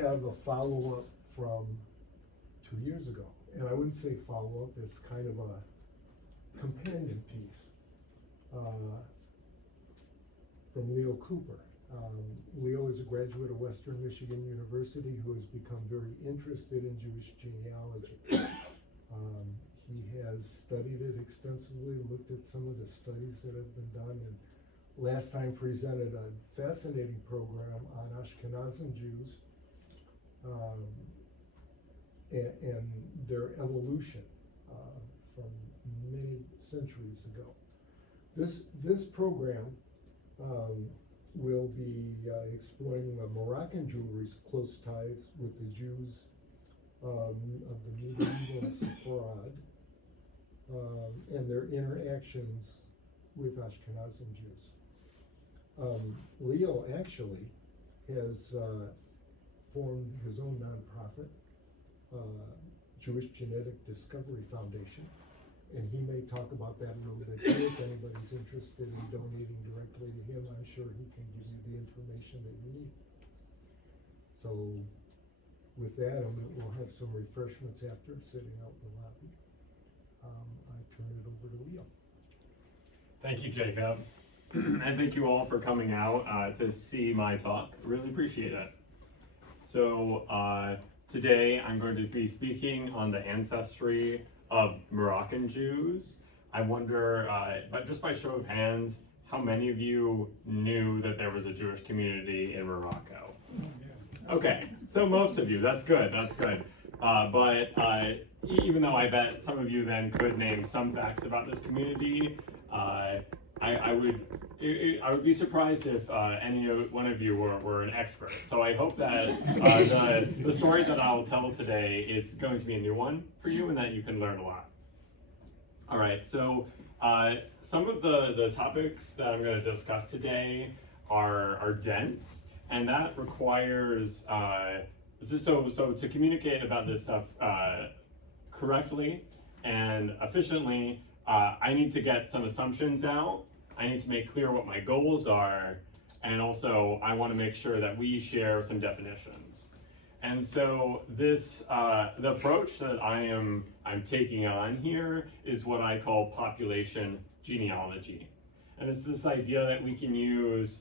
Have a follow-up from 2 years ago, and I wouldn't say follow-up, it's kind of a companion piece from Leo Cooper. Leo is a graduate of Western Michigan University who has become very interested in Jewish genealogy. He has studied it extensively, looked at some of the studies that have been done, and last time presented a fascinating program on Ashkenazim Jews and their evolution from many centuries ago. This program will be exploring the Moroccan Jewry's close ties with the Jews of the medieval Sepharad and their interactions with Ashkenazim Jews. Leo actually has formed his own nonprofit, Jewish Genetic Discovery Foundation, and he may talk about that a little bit too. If anybody's interested in donating directly to him, I'm sure he can give you the information that you need. So with that, we'll have some refreshments after, sitting out in the lobby. I turn it over to Leo. Thank you, Jacob. And thank you all for coming out to see my talk. Really appreciate it. So today I'm going to be speaking on the ancestry of Moroccan Jews. I wonder, but just by show of hands, how many of you knew that there was a Jewish community in Morocco? Okay, so most of you, that's good, that's good. But even though I bet some of you then could name some facts about this community, I would be surprised if one of you were an expert. So I hope that the story that I'll tell today is going to be a new one for you and that you can learn a lot. All right, so some of the topics that I'm going to discuss today are dense, and that requires, so to communicate about this stuff correctly and efficiently, I need to get some assumptions out. I need to make clear what my goals are, and also I want to make sure that we share some definitions. And so this, the approach that I'm taking on here is what I call population genealogy. And it's this idea that we can use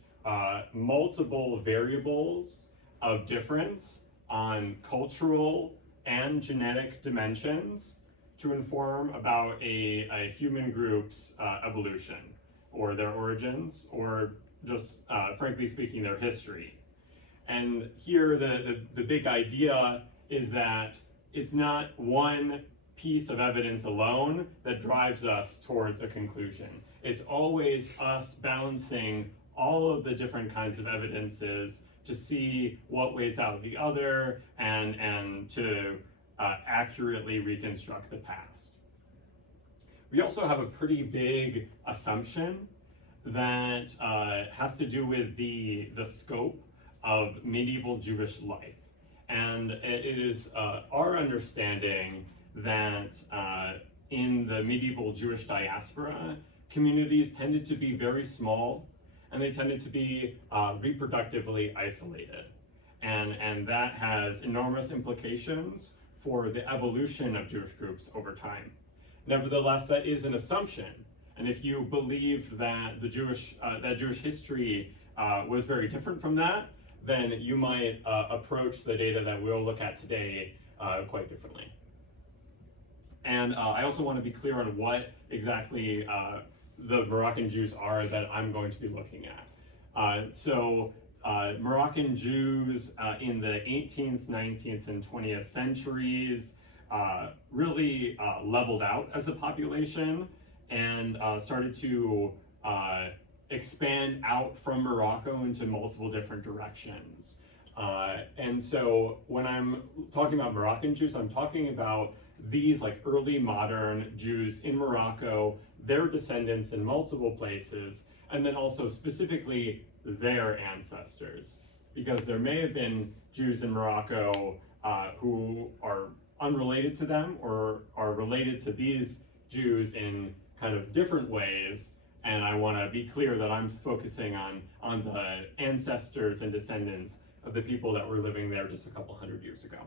multiple variables of difference on cultural and genetic dimensions to inform about a human group's evolution, or their origins, or just frankly speaking, their history. And here the big idea is that it's not one piece of evidence alone that drives us towards a conclusion. It's always us balancing all of the different kinds of evidences to see what weighs out the other and to accurately reconstruct the past. We also have a pretty big assumption that has to do with the scope of medieval Jewish life. And it is our understanding that in the medieval Jewish diaspora, communities tended to be very small, and they tended to be reproductively isolated. And that has enormous implications for the evolution of Jewish groups over time. Nevertheless, that is an assumption. And if you believe that Jewish history was very different from that, then you might approach the data that we'll look at today quite differently. And I also want to be clear on what exactly the Moroccan Jews are that I'm going to be looking at. Moroccan Jews in the 18th, 19th, and 20th centuries really leveled out as a population and started to expand out from Morocco into multiple different directions. And so when I'm talking about Moroccan Jews, I'm talking about these like early modern Jews in Morocco, their descendants in multiple places, and then also specifically their ancestors. Because there may have been Jews in Morocco who are unrelated to them or are related to these Jews in kind of different ways, and I want to be clear that I'm focusing on the ancestors and descendants of the people that were living there just a couple hundred years ago.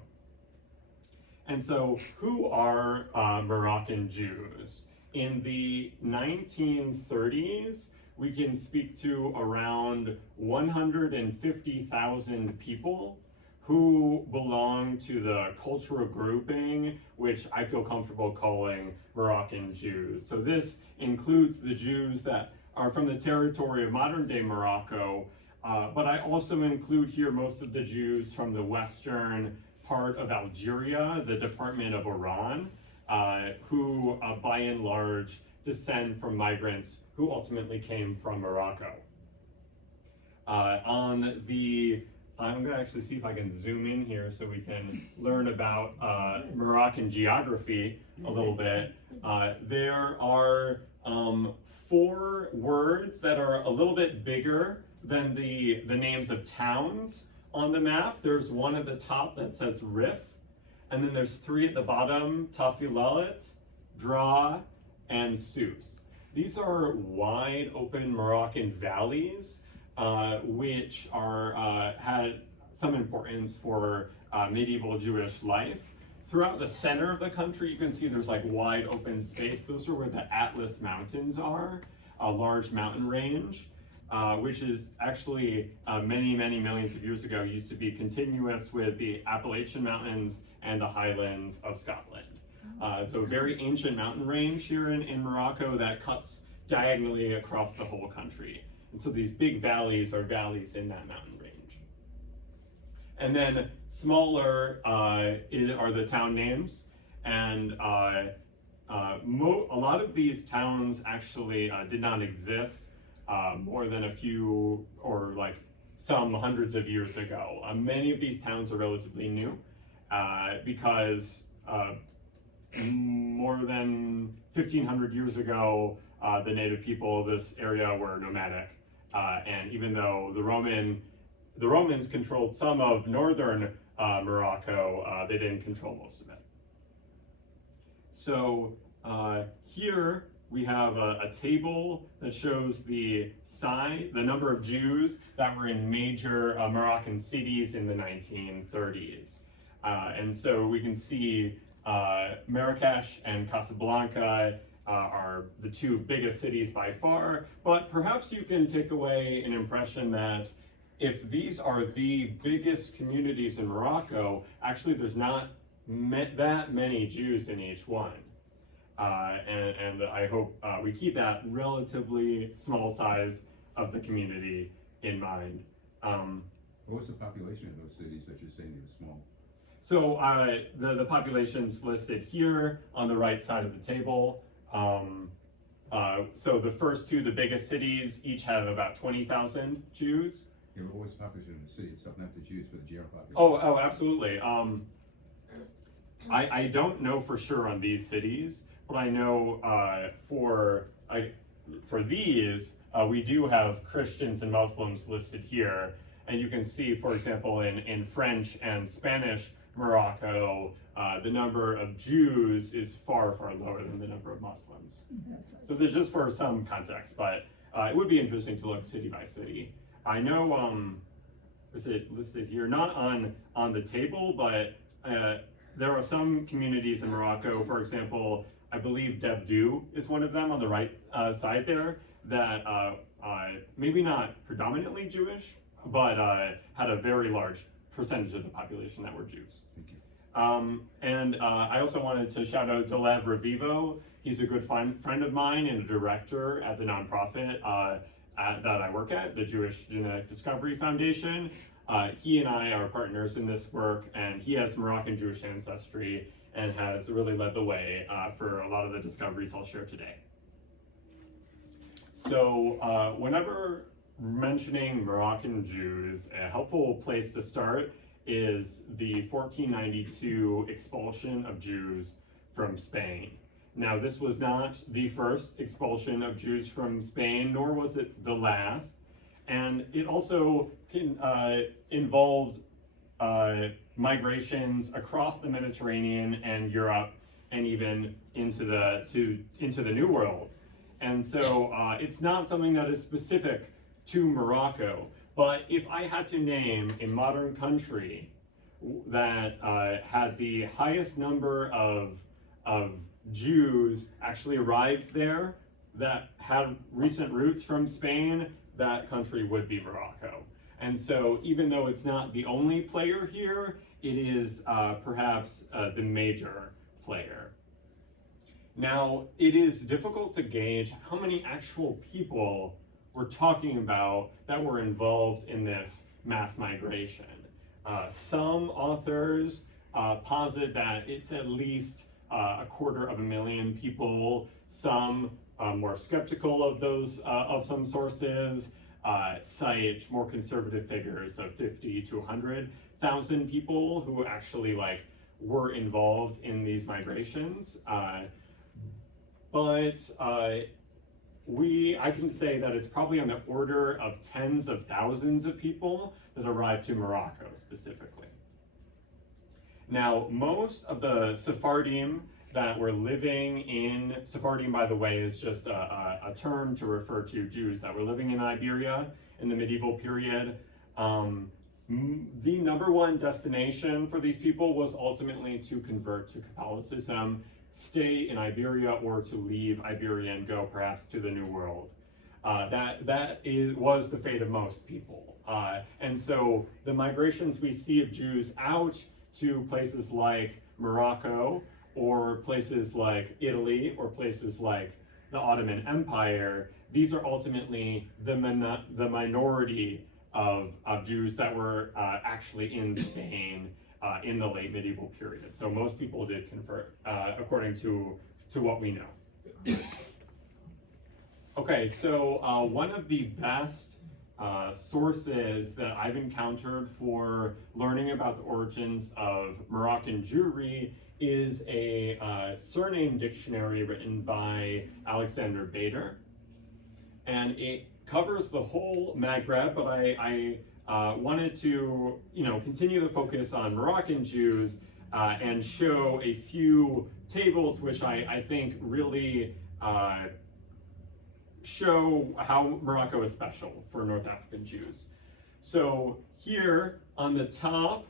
And so, who are Moroccan Jews? In the 1930s, we can speak to around 150,000 people who belong to the cultural grouping, which I feel comfortable calling Moroccan Jews. So this includes the Jews that are from the territory of modern-day Morocco, but I also include here most of the Jews from the western part of Algeria, the Department of Oran, who by and large descend from migrants who ultimately came from Morocco. I'm gonna actually see if I can zoom in here so we can learn about Moroccan geography a little bit. There are 4 words that are a little bit bigger than the names of towns on the map. There's one at the top that says Rif, and then there's 3 at the bottom, Tafilalet, Dra, and Sousse. These are wide open Moroccan valleys, which had some importance for medieval Jewish life. Throughout the center of the country, you can see there's like wide open space. Those are where the Atlas Mountains are, a large mountain range, which is actually many, many millions of years ago used to be continuous with the Appalachian Mountains and the highlands of Scotland. So a very ancient mountain range here in Morocco that cuts diagonally across the whole country. And so these big valleys are valleys in that mountain range. And then smaller are the town names. And a lot of these towns actually did not exist more than a few or like some hundreds of years ago. Many of these towns are relatively new because more than 1,500 years ago, the native people of this area were nomadic. And even though the Romans controlled some of northern Morocco, they didn't control most of it. So here we have a table that shows the number of Jews that were in major Moroccan cities in the 1930s. And so we can see Marrakesh and Casablanca are the 2 biggest cities by far, but perhaps you can take away an impression that if these are the biggest communities in Morocco, actually there's not that many Jews in each one. And I hope we keep that relatively small size of the community in mind. What's the population of those cities that you're saying are small? So the population's listed here on the right side of the table. So the first 2, the biggest cities, each have about 20,000 Jews. Yeah, but what's the population of the city itself, not the Jews, but the general population? Oh, absolutely. I don't know for sure on these cities, but I know for these, we do have Christians and Muslims listed here. And you can see, for example, in French and Spanish Morocco, the number of Jews is far, far lower than the number of Muslims. So there's just for some context, but it would be interesting to look city by city. I know, is it listed here? Not on the table, but there are some communities in Morocco, for example, I believe Dabdou is one of them on the right side there, that maybe not predominantly Jewish, but had a very large percentage of the population that were Jews. Thank you. And I also wanted to shout out Dolev Revivo. He's a good friend of mine and a director at the nonprofit that I work at, the Jewish Genetic Discovery Foundation. He and I are partners in this work, and he has Moroccan Jewish ancestry and has really led the way for a lot of the discoveries I'll share today. So whenever mentioning Moroccan Jews, a helpful place to start is the 1492 expulsion of Jews from Spain. Now, this was not the first expulsion of Jews from Spain, nor was it the last, and it also involved migrations across the Mediterranean and Europe, and even into the New World. And so it's not something that is specific to Morocco, But if I had to name a modern country that had the highest number of Jews actually arrived there that had recent roots from Spain, that country would be Morocco. And so even though it's not the only player here, it is perhaps the major player. Now, it is difficult to gauge how many actual people we're talking about that were involved in this mass migration. Some authors posit that it's at least 250,000 people. Some more skeptical of those of some sources cite more conservative figures of 50 to 100,000 people who actually were involved in these migrations. I can say that it's probably on the order of tens of thousands of people that arrived to Morocco specifically. Now, most of the Sephardim that were living in, Sephardim, by the way, is just a term to refer to Jews that were living in Iberia in the medieval period. The number one destination for these people was ultimately to convert to Catholicism, stay in Iberia, or to leave Iberia and go perhaps to the New World. Was the fate of most people. And so the migrations we see of Jews out to places like Morocco, or places like Italy, or places like the Ottoman Empire, these are ultimately the minority of Jews that were actually in Spain in the late medieval period. So most people did convert, according to what we know. Okay, so one of the best sources that I've encountered for learning about the origins of Moroccan Jewry is a surname dictionary written by Alexander Bader. And it covers the whole Maghreb, but I wanted to continue the focus on Moroccan Jews and show a few tables which I think really show how Morocco is special for North African Jews. So here on the top,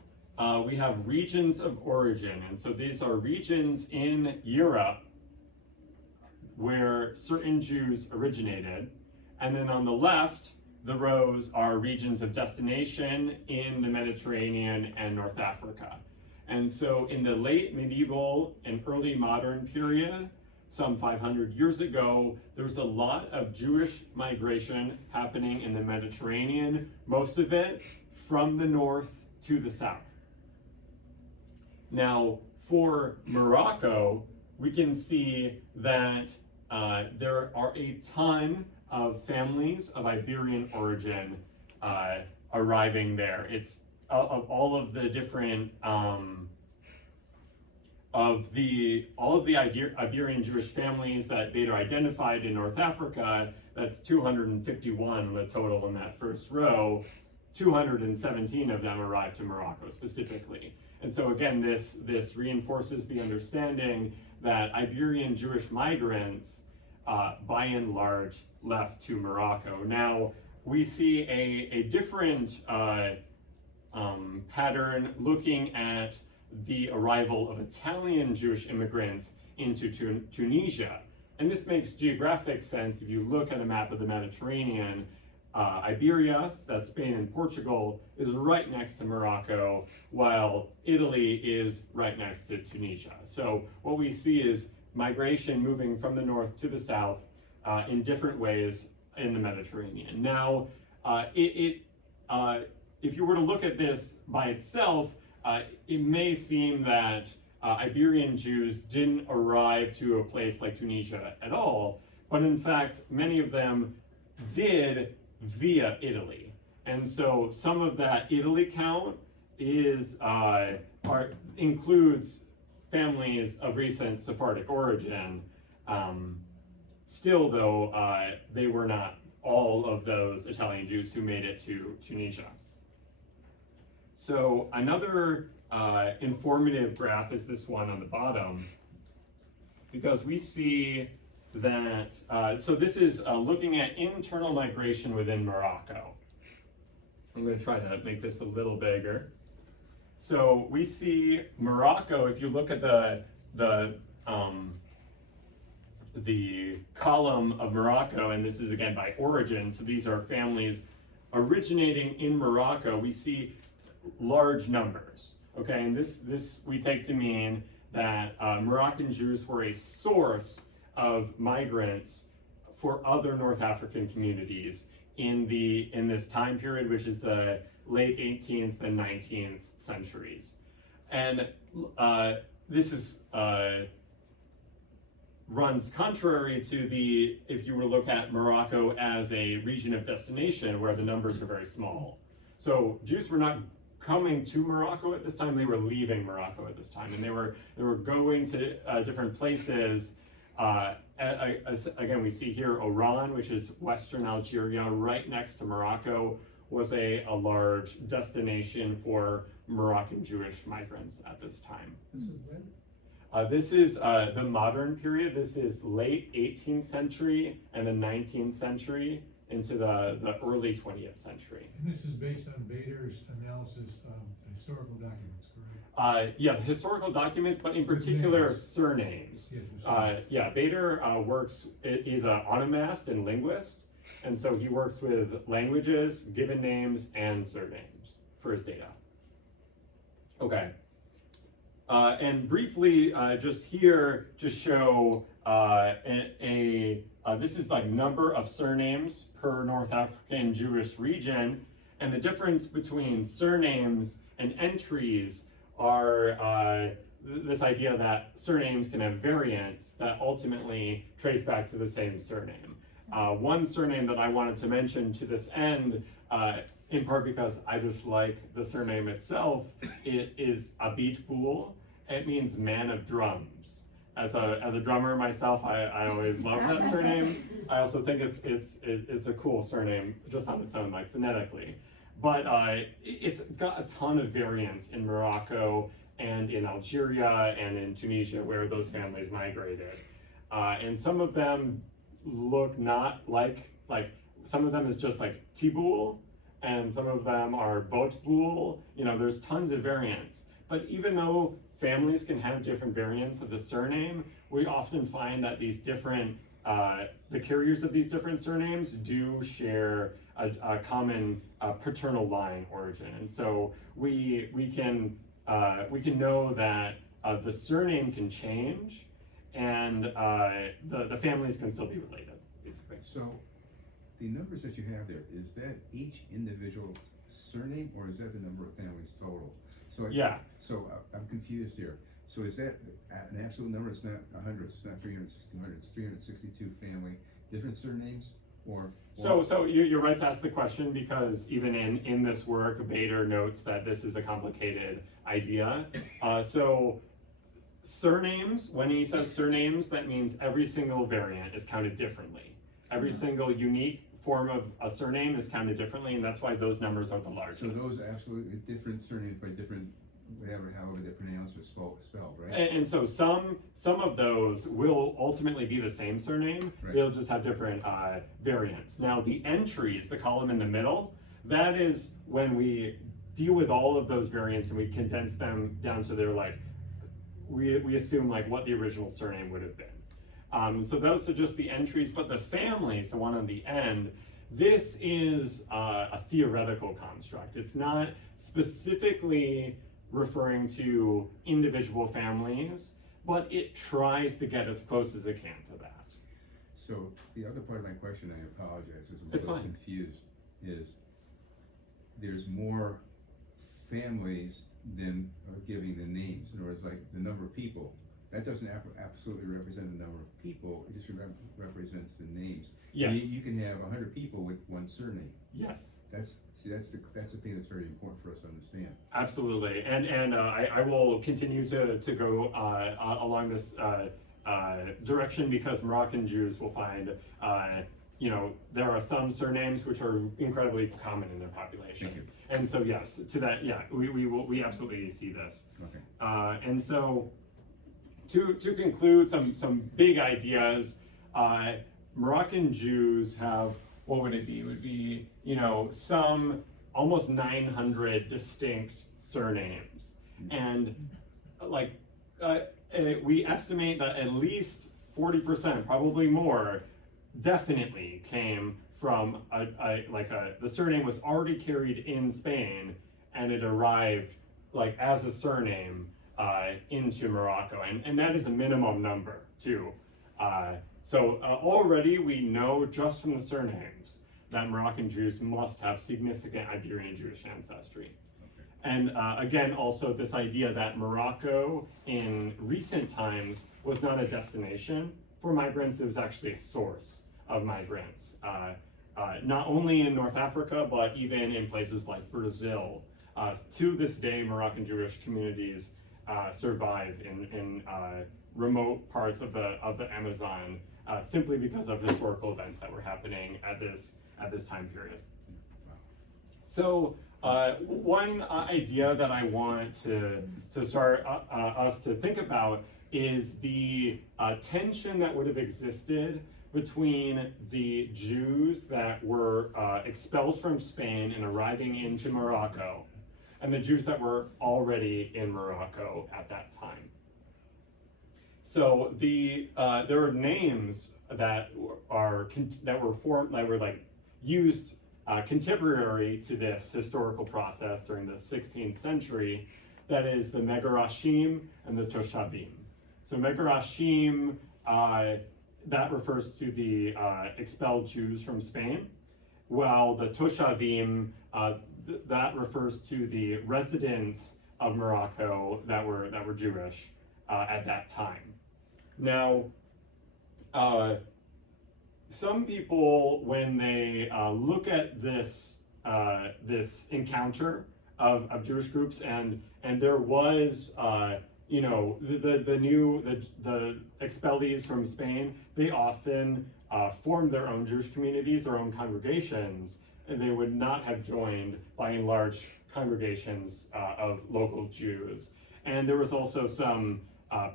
we have regions of origin. And so these are regions in Europe where certain Jews originated. And then on the left, the rows are regions of destination in the Mediterranean and North Africa. And so in the late medieval and early modern period, some 500 years ago, there was a lot of Jewish migration happening in the Mediterranean, most of it from the north to the south. Now, for Morocco, we can see that there are a ton of families of Iberian origin arriving there. It's of all of the different all of the Iberian Jewish families that Bader identified in North Africa. That's 251 the total in that first row. 217 of them arrived to Morocco specifically. And so again, this reinforces the understanding that Iberian Jewish migrants, by and large, left to Morocco. Now, we see a different pattern looking at the arrival of Italian Jewish immigrants into Tunisia. And this makes geographic sense if you look at a map of the Mediterranean. Iberia, that's Spain and Portugal, is right next to Morocco, while Italy is right next to Tunisia. So what we see is migration moving from the north to the south in different ways in the Mediterranean. Now, if you were to look at this by itself, it may seem that Iberian Jews didn't arrive to a place like Tunisia at all, but in fact, many of them did via Italy. And so some of that Italy count includes families of recent Sephardic origin. Still, though, they were not all of those Italian Jews who made it to Tunisia. So another informative graph is this one on the bottom, because we see that, so this is looking at internal migration within Morocco. I'm going to try to make this a little bigger. So we see Morocco, if you look at the column of Morocco, and this is again by origin, so these are families originating in Morocco, we see large numbers, okay? And this we take to mean that Moroccan Jews were a source of migrants for other North African communities in this time period, which is the late 18th and 19th centuries. And this is runs contrary to if you were to look at Morocco as a region of destination where the numbers are very small. So Jews were not coming to Morocco at this time, they were leaving Morocco at this time, and they were going to different places. Again, we see here Oran, which is Western Algeria, right next to Morocco, was a large destination for Moroccan Jewish migrants at this time. This is when? This is the modern period. This is late 18th century and the 19th century into the early 20th century. And this is based on Bader's analysis of historical documents, correct? Yeah, historical documents, but in particular surnames. Yes, Bader he's an onomast and linguist, and so he works with languages, given names, and surnames for his data. Okay. And briefly, just here, just show this is like number of surnames per North African Jewish region, and the difference between surnames and entries are this idea that surnames can have variants that ultimately trace back to the same surname. One surname that I wanted to mention to this end, in part because I just like the surname itself, it is Abit Boul. It means man of drums. As a drummer myself, I always love that surname. I also think it's a cool surname just on its own, like phonetically. But it's got a ton of variants in Morocco and in Algeria and in Tunisia, where those families migrated. And some of them look not like some of them is just like Tiboul, and some of them are Botboul. You know, there's tons of variants. But even though families can have different variants of the surname, we often find that these different, the carriers of these different surnames do share a common paternal line origin. And so we can know that the surname can change, and the families can still be related, basically. So the numbers that you have there, is that each individual surname, or is that the number of families total? So Yeah. So I'm confused here. So is that an absolute number? It's not 100, it's not 300, it's 362 family, different surnames? So you're right to ask the question, because even in this work, Bader notes that this is a complicated idea. So surnames, when he says surnames, that means every single variant is counted differently. Every single unique form of a surname is counted differently, and that's why those numbers are the largest. So those are absolutely different surnames by different, however they're pronounced or spelled, right? And so some of those will ultimately be the same surname. Right. They'll just have different variants. Now the entries, the column in the middle, that is when we deal with all of those variants and we condense them down to their we assume what the original surname would have been. So those are just the entries, but the families, the one on the end, this is a theoretical construct. It's not specifically referring to individual families, but it tries to get as close as it can to that. So the other part of my question, I apologize, because I'm a It's little fine. confused, is there's more families than are giving the names. In other words, like the number of people. That doesn't absolutely represent the number of people, it just represents the names. Yes. You can have 100 people with one surname. Yes. That's the thing that's very important for us to understand. Absolutely, and I will continue to go along this direction, because Moroccan Jews will find, there are some surnames which are incredibly common in their population. Thank you. And so yes, to that, yeah, we absolutely see this. Okay. And so to conclude some big ideas, Moroccan Jews have, what would it be? It would be, some almost 900 distinct surnames. And like, we estimate that at least 40%, probably more, definitely came from the surname was already carried in Spain, and it arrived like as a surname into Morocco, and that is a minimum number too. So already we know just from the surnames that Moroccan Jews must have significant Iberian Jewish ancestry. And again, also this idea that Morocco in recent times was not a destination for migrants, it was actually a source of migrants. Not only in North Africa, but even in places like Brazil. To this day, Moroccan Jewish communities survive in remote parts of the Amazon simply because of historical events that were happening at this time period. So one idea that I want to start us to think about is the tension that would have existed between the Jews that were expelled from Spain and arriving into Morocco, and the Jews that were already in Morocco at that time. So there are names that were used contemporary to this historical process during the 16th century. That is the Megarashim and the Toshavim. So Megarashim, that refers to the expelled Jews from Spain, while the Toshavim, that refers to the residents of Morocco that were Jewish at that time. Now, some people, when they look at this encounter of Jewish groups, and there was the expellees from Spain, they often formed their own Jewish communities, their own congregations, and they would not have joined by and large congregations of local Jews. And there was also some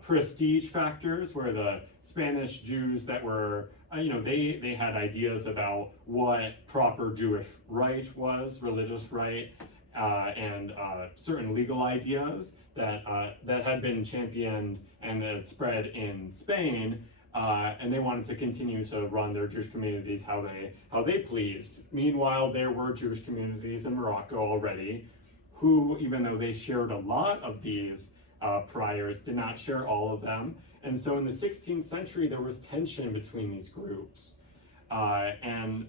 prestige factors where the Spanish Jews that were, they had ideas about what proper Jewish right was, religious right, and certain legal ideas that had been championed and had spread in Spain, and they wanted to continue to run their Jewish communities how they pleased. Meanwhile, there were Jewish communities in Morocco already who, even though they shared a lot of these priors, did not share all of them. And so in the 16th century, there was tension between these groups. And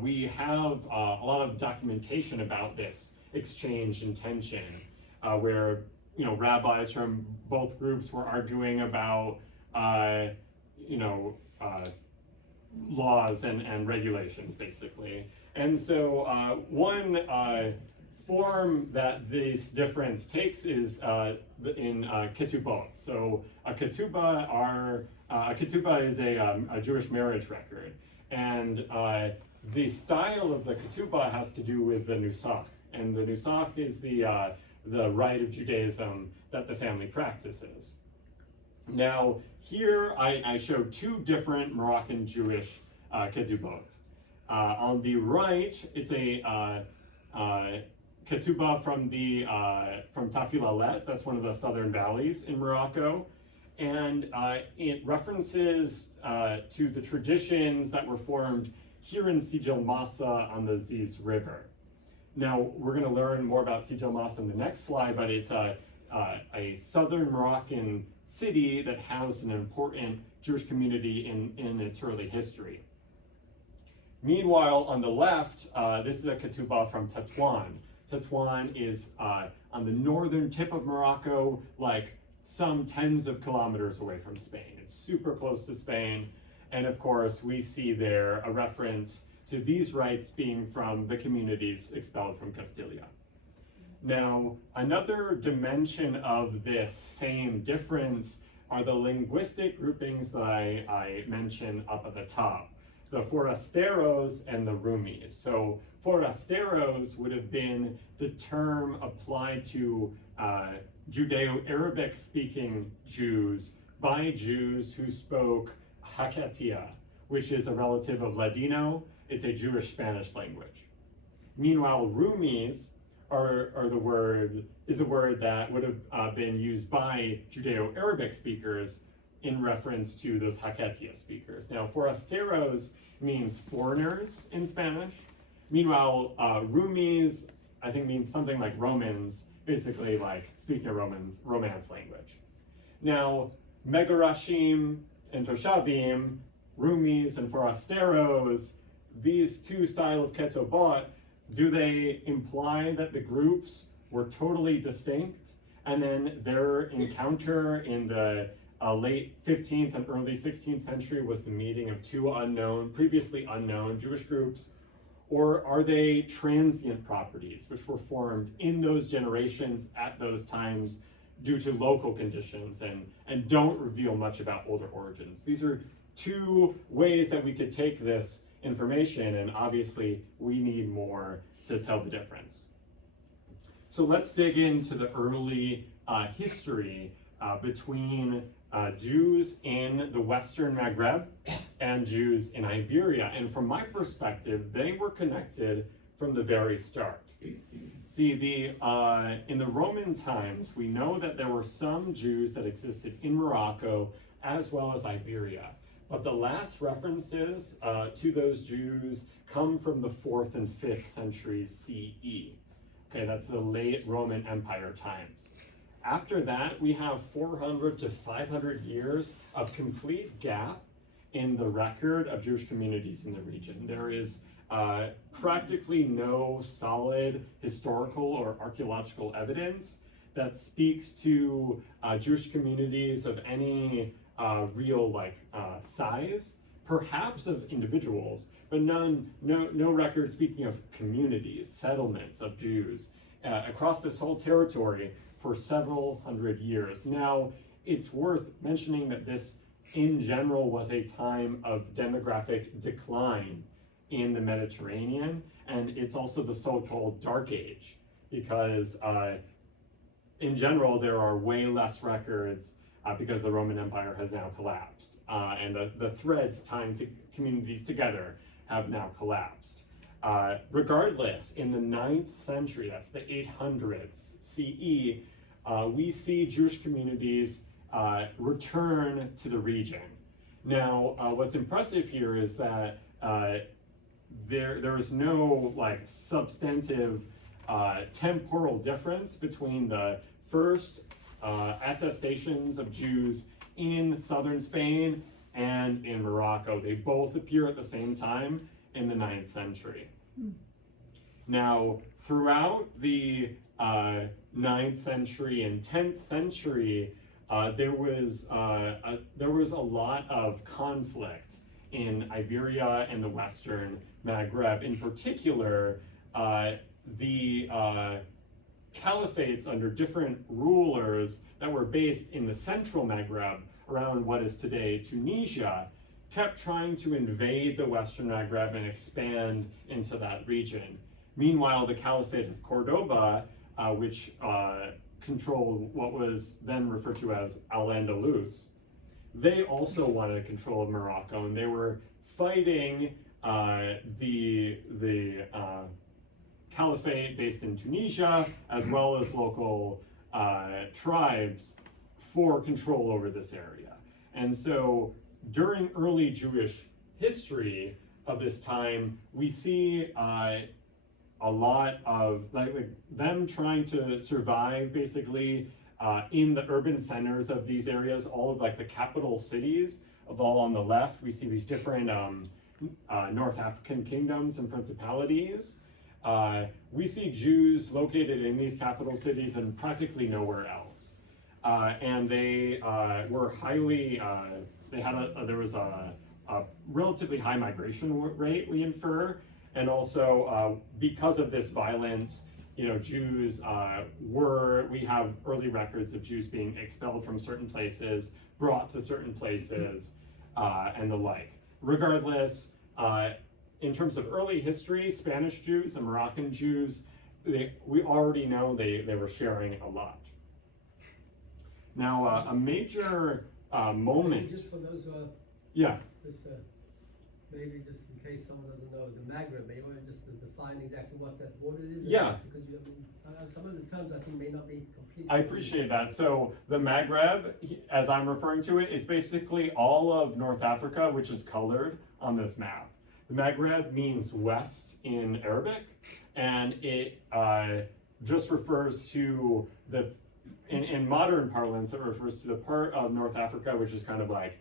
we have a lot of documentation about this exchange and tension, where rabbis from both groups were arguing about laws and regulations, basically. And so one form that this difference takes is in ketubot. So a ketubah is a Jewish marriage record, and the style of the ketubah has to do with the nusach, and the nusach is the rite of Judaism that the family practices. Now here I show two different Moroccan Jewish ketubot. On the right, it's a ketubah from Tafil Alet, that's one of the southern valleys in Morocco, and it references to the traditions that were formed here in Sijil Massa on the Ziz River. Now, we're going to learn more about Sijil Massa in the next slide, but it's a southern Moroccan city that has an important Jewish community in its early history. Meanwhile, on the left, this is a ketubah from Tetuan. Tetuan is on the northern tip of Morocco, like some tens of kilometers away from Spain. It's super close to Spain. And of course, we see there a reference to these rites being from the communities expelled from Castilla. Now, another dimension of this same difference are the linguistic groupings that I mentioned up at the top, the forasteros and the Rumis. So forasteros would have been the term applied to Judeo-Arabic speaking Jews by Jews who spoke Hakatia, which is a relative of Ladino. It's a Jewish Spanish language. Meanwhile, Rumis is the word that would have been used by Judeo-Arabic speakers in reference to those Haketia speakers. Now, forasteros means foreigners in Spanish. Meanwhile, Rumis, I think, means something like Romans, basically like speaking of Romance language. Now, Megarashim and Toshavim, Rumis and forasteros, these two styles of ketobot, do they imply that the groups were totally distinct? And then their encounter in the late 15th and early 16th century was the meeting of two previously unknown Jewish groups? Or are they transient properties which were formed in those generations at those times due to local conditions and don't reveal much about older origins? These are two ways that we could take this information, and obviously we need more to tell the difference. So let's dig into the early history between Jews in the Western Maghreb and Jews in Iberia. And from my perspective, they were connected from the very start. See, in the Roman times, we know that there were some Jews that existed in Morocco as well as Iberia. But the last references to those Jews come from the 4th and 5th centuries CE. Okay, that's the late Roman Empire times. After that, we have 400 to 500 years of complete gap in the record of Jewish communities in the region. There is practically no solid historical or archaeological evidence that speaks to Jewish communities of any real size, perhaps of individuals, but no record speaking of communities, settlements of Jews across this whole territory for several hundred years. Now, it's worth mentioning that this in general was a time of demographic decline in the Mediterranean, and it's also the so-called Dark Age, because in general there are way less records because the Roman Empire has now collapsed, and the threads tying communities together have now collapsed. Regardless, in the 9th century, that's the 800s CE, we see Jewish communities return to the region. Now, what's impressive here is that there is no substantive temporal difference between the first attestations of Jews in southern Spain and in Morocco. They both appear at the same time in the 9th century. Now, throughout the 9th century and 10th century, there was a lot of conflict in Iberia and the Western Maghreb. In particular, the caliphates under different rulers that were based in the central Maghreb around what is today Tunisia kept trying to invade the Western Maghreb and expand into that region. Meanwhile, the Caliphate of Cordoba, which controlled what was then referred to as Al-Andalus, they also wanted control of Morocco, and they were fighting the Caliphate based in Tunisia, as well as local tribes for control over this area. And so during early Jewish history of this time, we see a lot of them trying to survive basically in the urban centers of these areas, all of the capital cities of all on the left. We see these different North African kingdoms and principalities. We see Jews located in these capital cities and practically nowhere else. And they were highly, there was a relatively high migration rate, we infer. And also, because of this violence, Jews we have early records of Jews being expelled from certain places, brought to certain places, and the like. Regardless, in terms of early history, Spanish Jews and Moroccan Jews, we already know they were sharing a lot. Now, a major moment. Just for those Yeah. this Maybe just in case someone doesn't know, the Maghreb, maybe you want to just define exactly what that border is? Yeah. Because you, some of the terms I think may not be completely. I appreciate that. So the Maghreb, as I'm referring to it, is basically all of North Africa, which is colored on this map. The Maghreb means west in Arabic, and it just refers to in modern parlance, it refers to the part of North Africa which is kind of like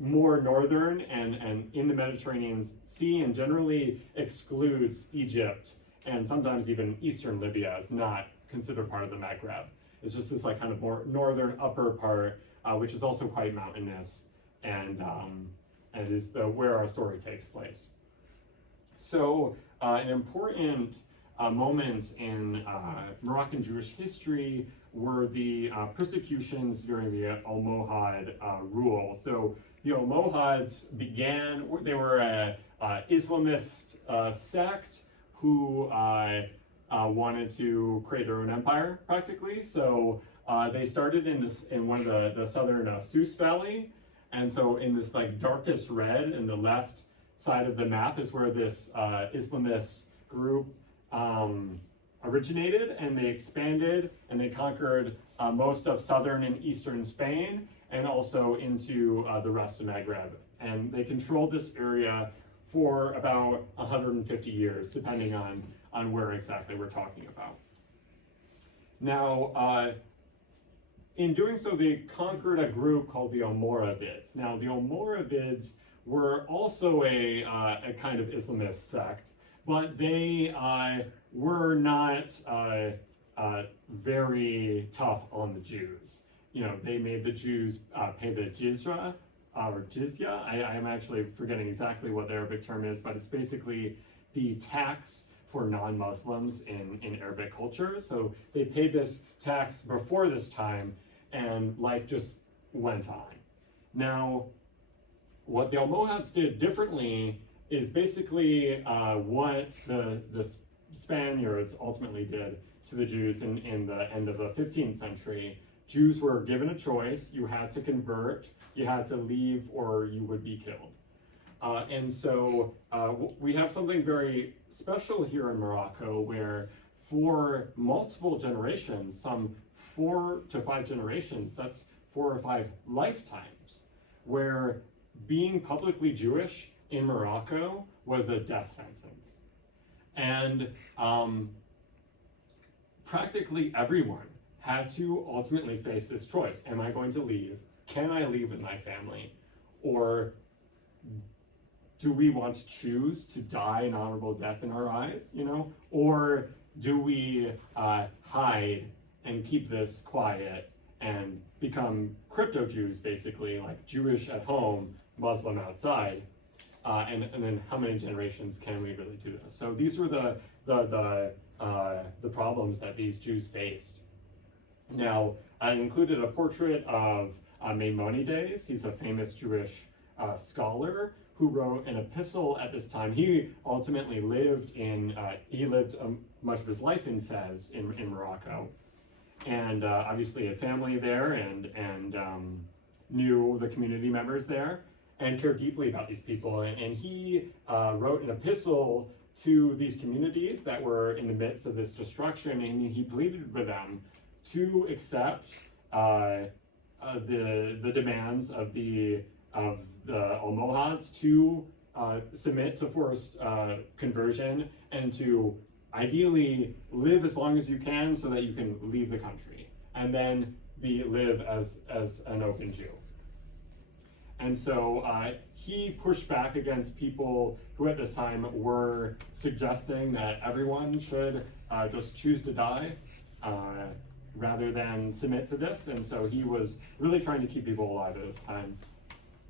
more northern and in the Mediterranean Sea, and generally excludes Egypt and sometimes even Eastern Libya as not considered part of the Maghreb. It's just this like kind of more northern upper part, which is also quite mountainous, and is where our story takes place. So an important moment in Moroccan Jewish history were the persecutions during the Almohad rule. So the Almohads they were a Islamist sect who wanted to create their own empire, practically. So they started in one of the southern Souss Valley, and so in this like darkest red in the left side of the map is where this Islamist group originated, and they expanded and they conquered most of southern and eastern Spain, and also into the rest of Maghreb. And they controlled this area for about 150 years, depending on where exactly we're talking about. Now, in doing so, they conquered a group called the Almoravids. Now, the Almoravids were also a kind of Islamist sect, but they were not very tough on the Jews. You know, they made the Jews pay the jizya, or jizya. I am actually forgetting exactly what the Arabic term is, but it's basically the tax for non-Muslims in Arabic culture. So they paid this tax before this time, and life just went on. Now, what the Almohads did differently is basically what the Spaniards ultimately did to the Jews in the end of the 15th century. Jews were given a choice. You had to convert, you had to leave, or you would be killed. And so we have something very special here in Morocco, where for multiple generations, some 4 to 5 generations, that's 4 or 5 lifetimes, where being publicly Jewish in Morocco was a death sentence. And practically everyone had to ultimately face this choice. Am I going to leave? Can I leave with my family? Or do we want to choose to die an honorable death in our eyes, you know? Or do we hide and keep this quiet and become crypto Jews, basically, like Jewish at home, Muslim outside? And then how many generations can we really do this? So these were the problems that these Jews faced. Now, I included a portrait of Maimonides. He's a famous Jewish scholar who wrote an epistle at this time. He ultimately lived much of his life in Fez in Morocco, and obviously had family there and knew the community members there and cared deeply about these people. And he wrote an epistle to these communities that were in the midst of this destruction, and he pleaded with them to accept the demands of the Almohads, to submit to forced conversion, and to ideally live as long as you can so that you can leave the country and then live as an open Jew. And so he pushed back against people who at this time were suggesting that everyone should just choose to die rather than submit to this. And so he was really trying to keep people alive at this time,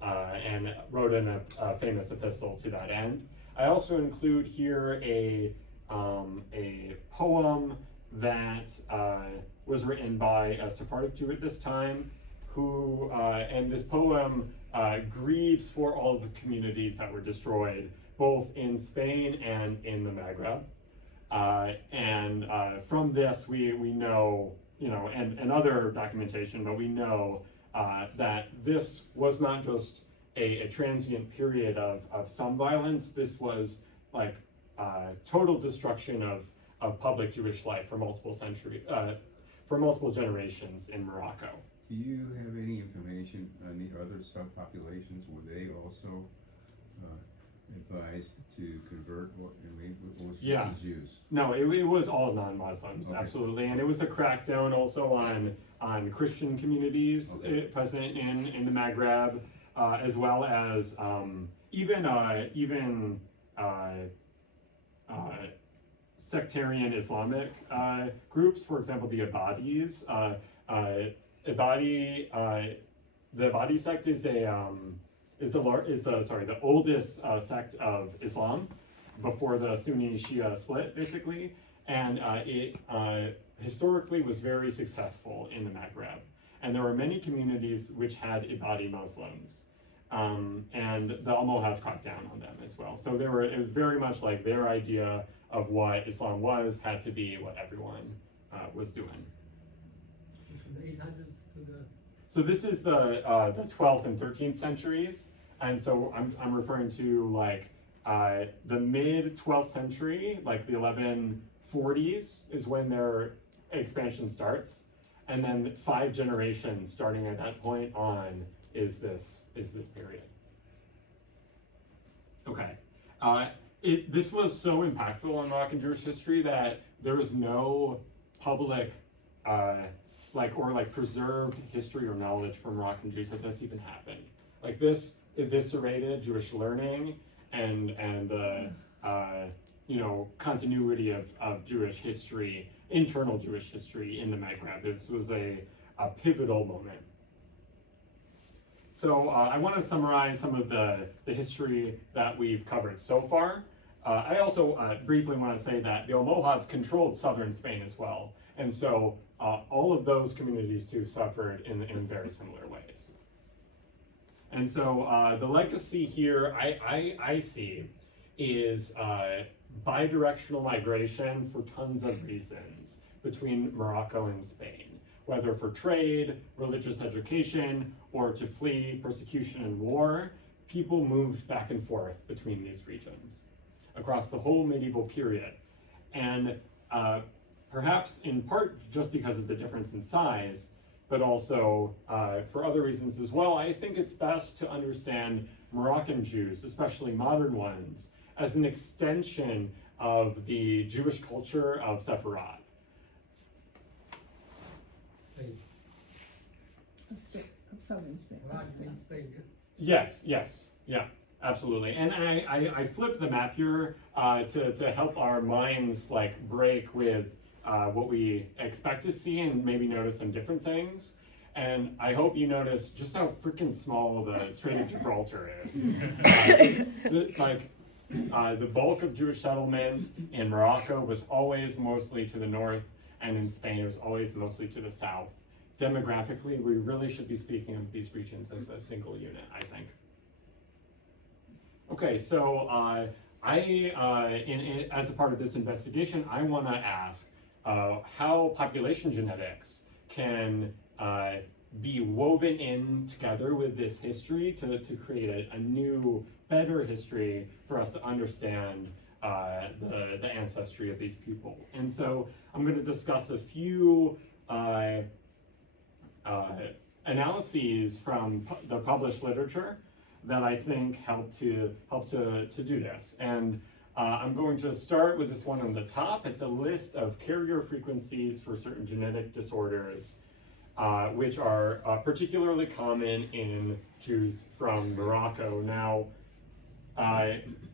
and wrote in a famous epistle to that end. I also include here a poem that was written by a Sephardic Jew at this time, who, and this poem grieves for all of the communities that were destroyed, both in Spain and in the Maghreb. And from this, we know, and other documentation, but we know that this was not just a transient period of some violence. This was like total destruction of public Jewish life for multiple generations in Morocco. Do you have any information on the other subpopulations? Were they also advised to convert, or was it just Yeah. the Jews? No, it was all non-Muslims, Okay. absolutely, and it was a crackdown also on Christian communities Okay. present in the Maghreb, as well as even sectarian Islamic groups. For example, the Ibadis. The Ibadi sect is the oldest sect of Islam before the Sunni Shia split, basically, and it historically was very successful in the Maghreb, and there were many communities which had Ibadi Muslims, and the Almohads cracked down on them as well. So it was very much like their idea of what Islam was had to be what everyone was doing. From the 800s to the. So this is the 12th and 13th centuries, and so I'm referring to like the mid 12th century, like the 1140s is when their expansion starts, and then 5 generations starting at that point on is this period. Okay, this was so impactful in Moroccan Jewish history that there was no public preserved history or knowledge from Moroccan Jews that this even happened. Like this eviscerated Jewish learning and continuity of Jewish history, internal Jewish history in the Maghreb. This was a pivotal moment. So I want to summarize some of the history that we've covered so far. I also briefly want to say that the Almohads controlled southern Spain as well. And so all of those communities too suffered in very similar ways. And so the legacy here I see is bidirectional migration for tons of reasons between Morocco and Spain, whether for trade, religious education, or to flee persecution and war. People moved back and forth between these regions across the whole medieval period. And perhaps in part just because of the difference in size, but also for other reasons as well, I think it's best to understand Moroccan Jews, especially modern ones, as an extension of the Jewish culture of Sepharad. Spain. Of southern Spain. Moroccan means Spain. Yes, yeah, absolutely. And I flipped the map here to help our minds like break with what we expect to see and maybe notice some different things. And I hope you notice just how freaking small the Strait of Gibraltar is. The bulk of Jewish settlement in Morocco was always mostly to the north, and in Spain it was always mostly to the south. Demographically, we really should be speaking of these regions as a single unit, I think. Okay, so as a part of this investigation, I want to ask how population genetics can be woven in together with this history to create a new, better history for us to understand the ancestry of these people. And so I'm going to discuss a few analyses from the published literature that I think help to do this. And I'm going to start with this one on the top. It's a list of carrier frequencies for certain genetic disorders, which are particularly common in Jews from Morocco. Now,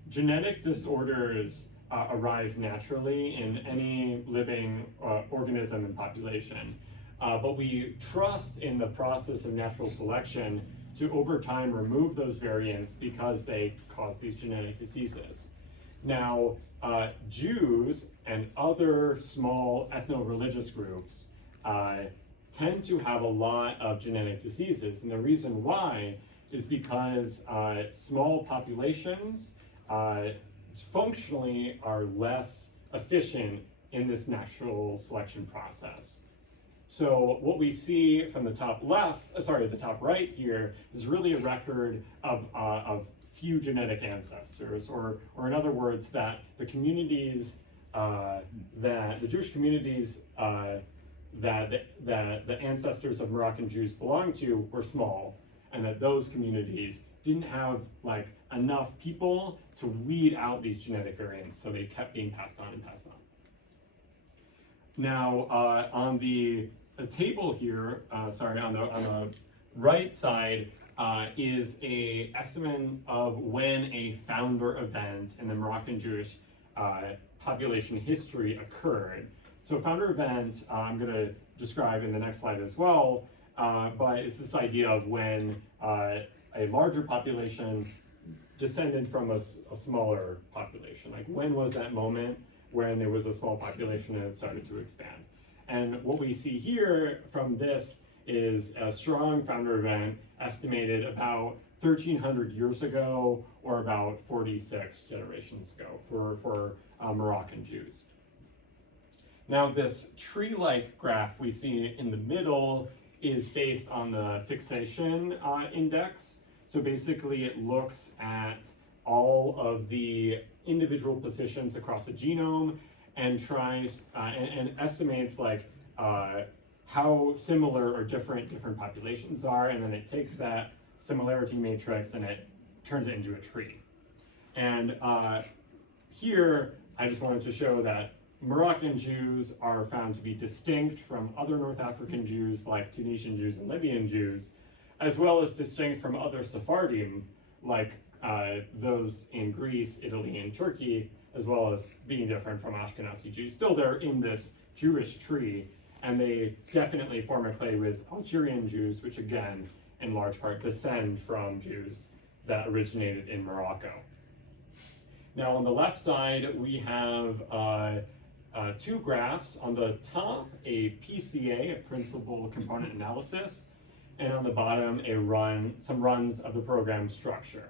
genetic disorders arise naturally in any living organism and population, but we trust in the process of natural selection to over time remove those variants because they cause these genetic diseases. Now, Jews and other small ethno-religious groups tend to have a lot of genetic diseases, and the reason why is because small populations functionally are less efficient in this natural selection process. So what we see from the top the top right here is really a record of few genetic ancestors, or in other words, that the communities that the Jewish communities that the ancestors of Moroccan Jews belonged to were small, and that those communities didn't have like enough people to weed out these genetic variants, so they kept being passed on and passed on. Now, on the table here, on the right side is a estimate of when a founder event in the Moroccan Jewish population history occurred. So founder event, I'm going to describe in the next slide as well, but it's this idea of when a larger population descended from a smaller population. Like, when was that moment when there was a small population and it started to expand? And what we see here from this is a strong founder event estimated about 1,300 years ago, or about 46 generations ago for Moroccan Jews. Now, this tree-like graph we see in the middle is based on the fixation index. So basically it looks at all of the individual positions across a genome and tries and estimates like how similar or different populations are, and then it takes that similarity matrix and it turns it into a tree. And here I just wanted to show that Moroccan Jews are found to be distinct from other North African Jews like Tunisian Jews and Libyan Jews, as well as distinct from other Sephardim like those in Greece, Italy, and Turkey, as well as being different from Ashkenazi Jews. Still, they're in this Jewish tree, and they definitely form a clade with Algerian Jews, which again, in large part, descend from Jews that originated in Morocco. Now, on the left side, we have two graphs. On the top, a PCA, a principal component analysis, and on the bottom, some runs of the program structure.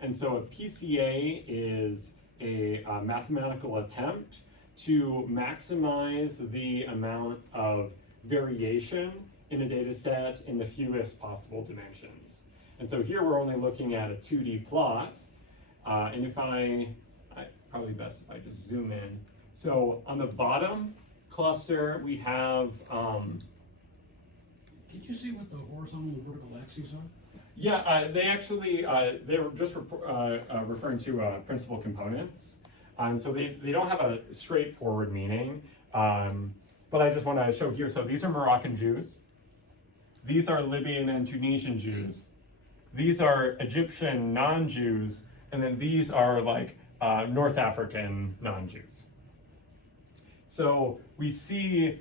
And so a PCA is a mathematical attempt to maximize the amount of variation in a data set in the fewest possible dimensions. And so here we're only looking at a 2D plot. And probably best if I just zoom in. So on the bottom cluster, we have, Can you see what the horizontal and vertical axes are? yeah, they actually, they were just referring to principal components. So they don't have a straightforward meaning, but I just want to show here. So these are Moroccan Jews. These are Libyan and Tunisian Jews. These are Egyptian non-Jews. And then these are like North African non-Jews. So we see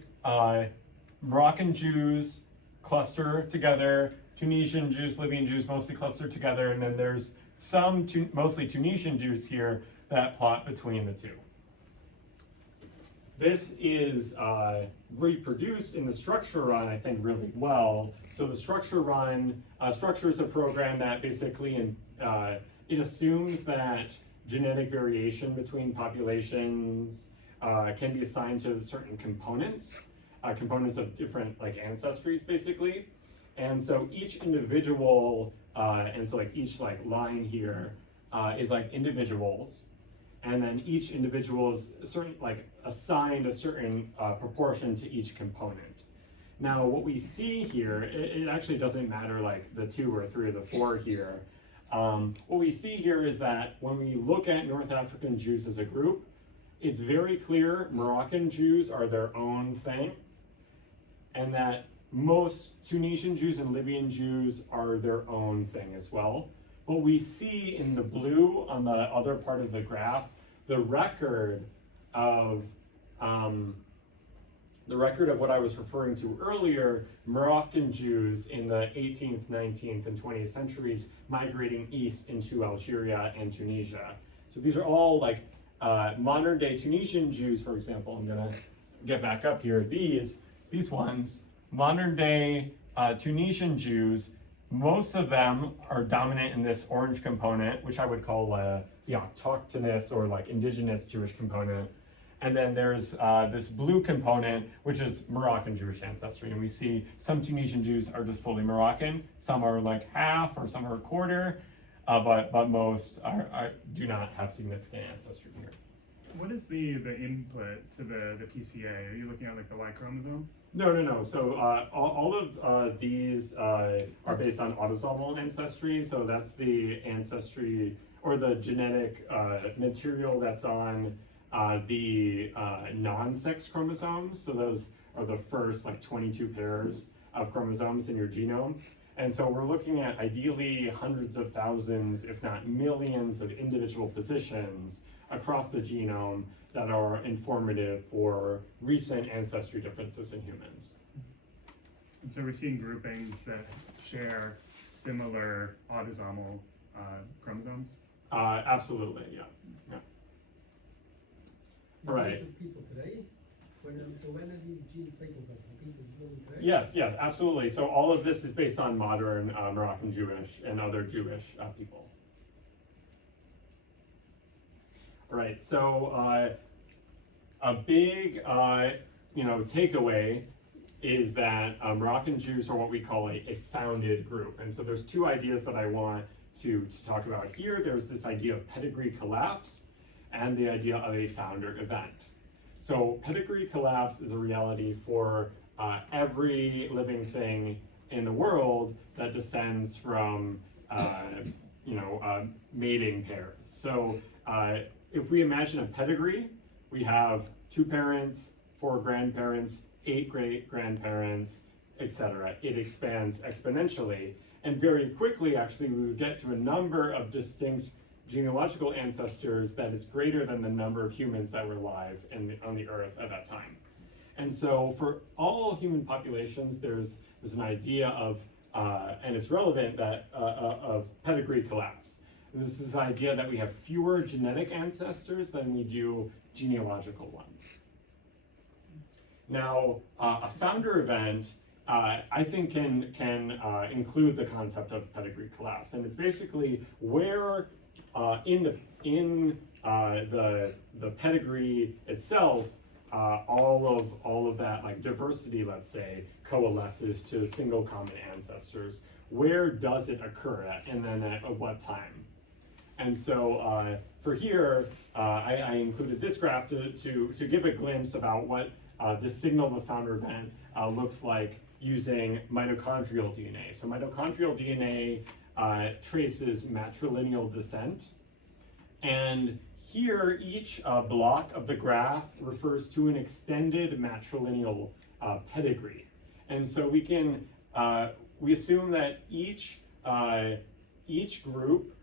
Moroccan Jews cluster together, Tunisian Jews, Libyan Jews mostly cluster together, and then there's some mostly Tunisian Jews here that plot between the two. This is reproduced in the structure run, I think, really well. So the structure run, structure is a program that basically it assumes that genetic variation between populations can be assigned to certain components of different like ancestries, basically. And so each individual, and so like each like line here is like individuals, and then each individual is assigned a certain proportion to each component. Now, what we see here, it actually doesn't matter like the 2 or 3 or the 4 here. What we see here is that when we look at North African Jews as a group, it's very clear Moroccan Jews are their own thing, and that most Tunisian Jews and Libyan Jews are their own thing as well. What we see in the blue on the other part of the graph, the record of what I was referring to earlier, Moroccan Jews in the 18th, 19th, and 20th centuries migrating east into Algeria and Tunisia. So these are all like modern day Tunisian Jews, for example. I'm gonna get back up here. These ones, modern day Tunisian Jews, most of them are dominant in this orange component, which I would call the autochthonous or like indigenous Jewish component. And then there's this blue component, which is Moroccan Jewish ancestry. And we see some Tunisian Jews are just fully Moroccan, some are like half, or some are a quarter, but most do not have significant ancestry here. What is the input to the PCA? Are you looking at like the Y chromosome? No. So all of these are based on autosomal ancestry. So that's the ancestry or the genetic material that's on the non-sex chromosomes. So those are the first like 22 pairs of chromosomes in your genome. And so we're looking at ideally hundreds of thousands, if not millions, of individual positions across the genome that are informative for recent ancestry differences in humans. And so we're seeing groupings that share similar autosomal chromosomes? Absolutely, yeah. All right. Of people today? So when are these genes taken from people living today? Yes, absolutely. So all of this is based on modern Moroccan Jewish and other Jewish people. All right, so a big takeaway is that Moroccan Jews are what we call a founded group. And so there's two ideas that I want to talk about here. There's this idea of pedigree collapse and the idea of a founder event. So pedigree collapse is a reality for every living thing in the world that descends from mating pairs. So if we imagine a pedigree, we have 2 parents, 4 grandparents, 8 great-grandparents, etc. It expands exponentially. And very quickly, actually, we would get to a number of distinct genealogical ancestors that is greater than the number of humans that were alive on the earth at that time. And so for all human populations, there's an idea of, and it's relevant, that of pedigree collapse. This is this idea that we have fewer genetic ancestors than we do genealogical ones. Now, a founder event, I think can include the concept of pedigree collapse, and it's basically where in the pedigree itself, all of that like diversity, let's say, coalesces to single common ancestors. Where does it occur at, and then at what time? And so for here, I included this graph to give a glimpse about what the signal of a founder event looks like using mitochondrial DNA. So mitochondrial DNA traces matrilineal descent. And here, each block of the graph refers to an extended matrilineal pedigree. And so we assume that each group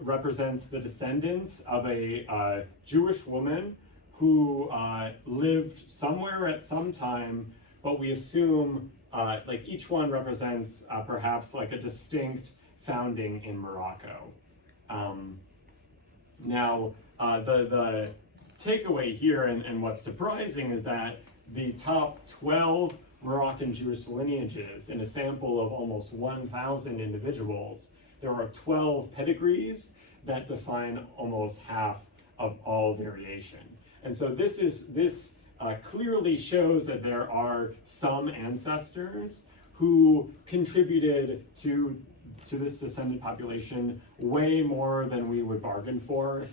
represents the descendants of a Jewish woman who lived somewhere at some time, but we assume like each one represents perhaps like a distinct founding in Morocco. Now, the takeaway here and what's surprising is that the top 12 Moroccan Jewish lineages in a sample of almost 1,000 individuals, there are 12 pedigrees that define almost half of all variation. And so this clearly shows that there are some ancestors who contributed to this descendant population way more than we would bargain for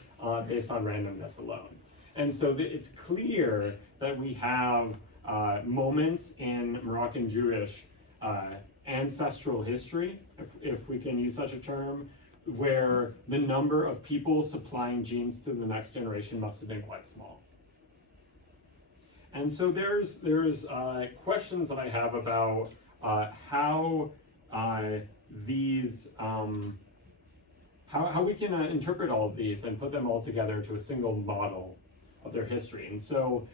based on randomness alone. And so it's clear that we have moments in Moroccan Jewish ancestral history, if we can use such a term, where the number of people supplying genes to the next generation must have been quite small. And so there's questions that I have about how we can interpret all of these and put them all together to a single model of their history. And so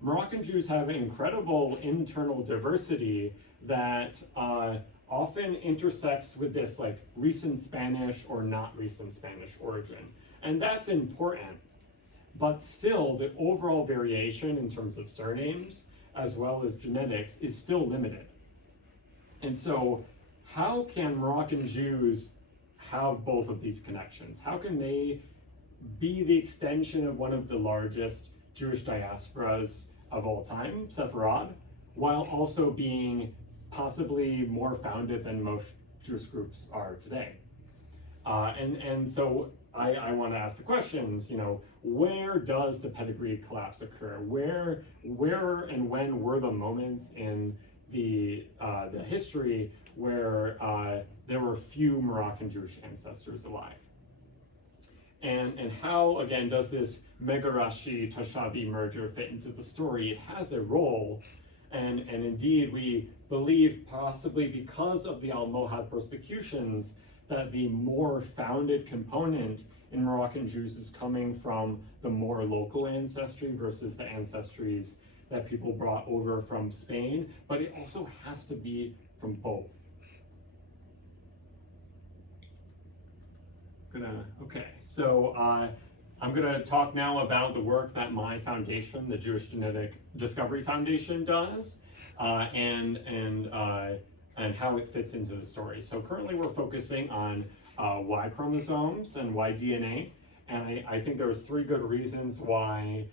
Moroccan Jews have an incredible internal diversity that often intersects with this like recent Spanish or not recent Spanish origin. And that's important, but still the overall variation in terms of surnames as well as genetics is still limited. And so how can Moroccan Jews have both of these connections? How can they be the extension of one of the largest Jewish diasporas of all time, Sepharad, while also being possibly more founded than most Jewish groups are today. And so I want to ask the questions, where does the pedigree collapse occur? Where and when were the moments in the history where there were few Moroccan Jewish ancestors alive? And how, again, does this Megarashi Tashavi merger fit into the story? It has a role, and indeed we believe, possibly because of the Almohad persecutions, that the more founded component in Moroccan Jews is coming from the more local ancestry versus the ancestries that people brought over from Spain, but it also has to be from both. Okay, so I'm gonna talk now about the work that my foundation, the Jewish Genetic Discovery Foundation, does, and how it fits into the story. So currently we're focusing on Y chromosomes and Y DNA, and I think there's 3 good reasons why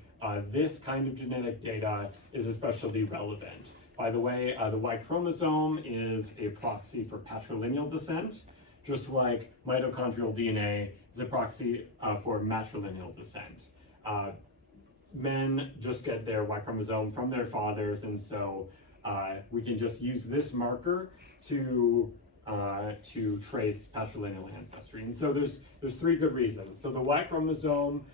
this kind of genetic data is especially relevant. By the way, the Y chromosome is a proxy for patrilineal descent, just like mitochondrial DNA is a proxy for matrilineal descent. Men just get their Y chromosome from their fathers, and so we can just use this marker to trace patrilineal ancestry. And so there's 3 good reasons. So the Y chromosome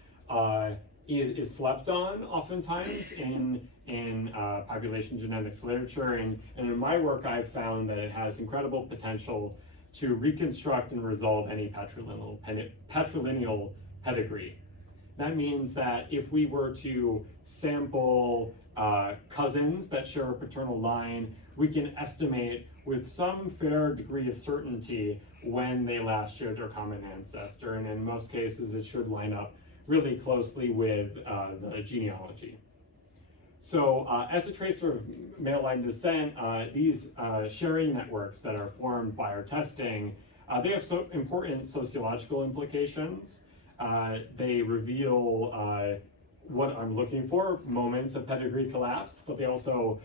is slept on oftentimes in population genetics literature, and in my work I've found that it has incredible potential to reconstruct and resolve any patrilineal pedigree. That means that if we were to sample cousins that share a paternal line, we can estimate with some fair degree of certainty when they last shared their common ancestor, and in most cases it should line up really closely with the genealogy. So as a tracer of male line descent, these sharing networks that are formed by our testing, they have important sociological implications. They reveal what I'm looking for, moments of pedigree collapse, but they also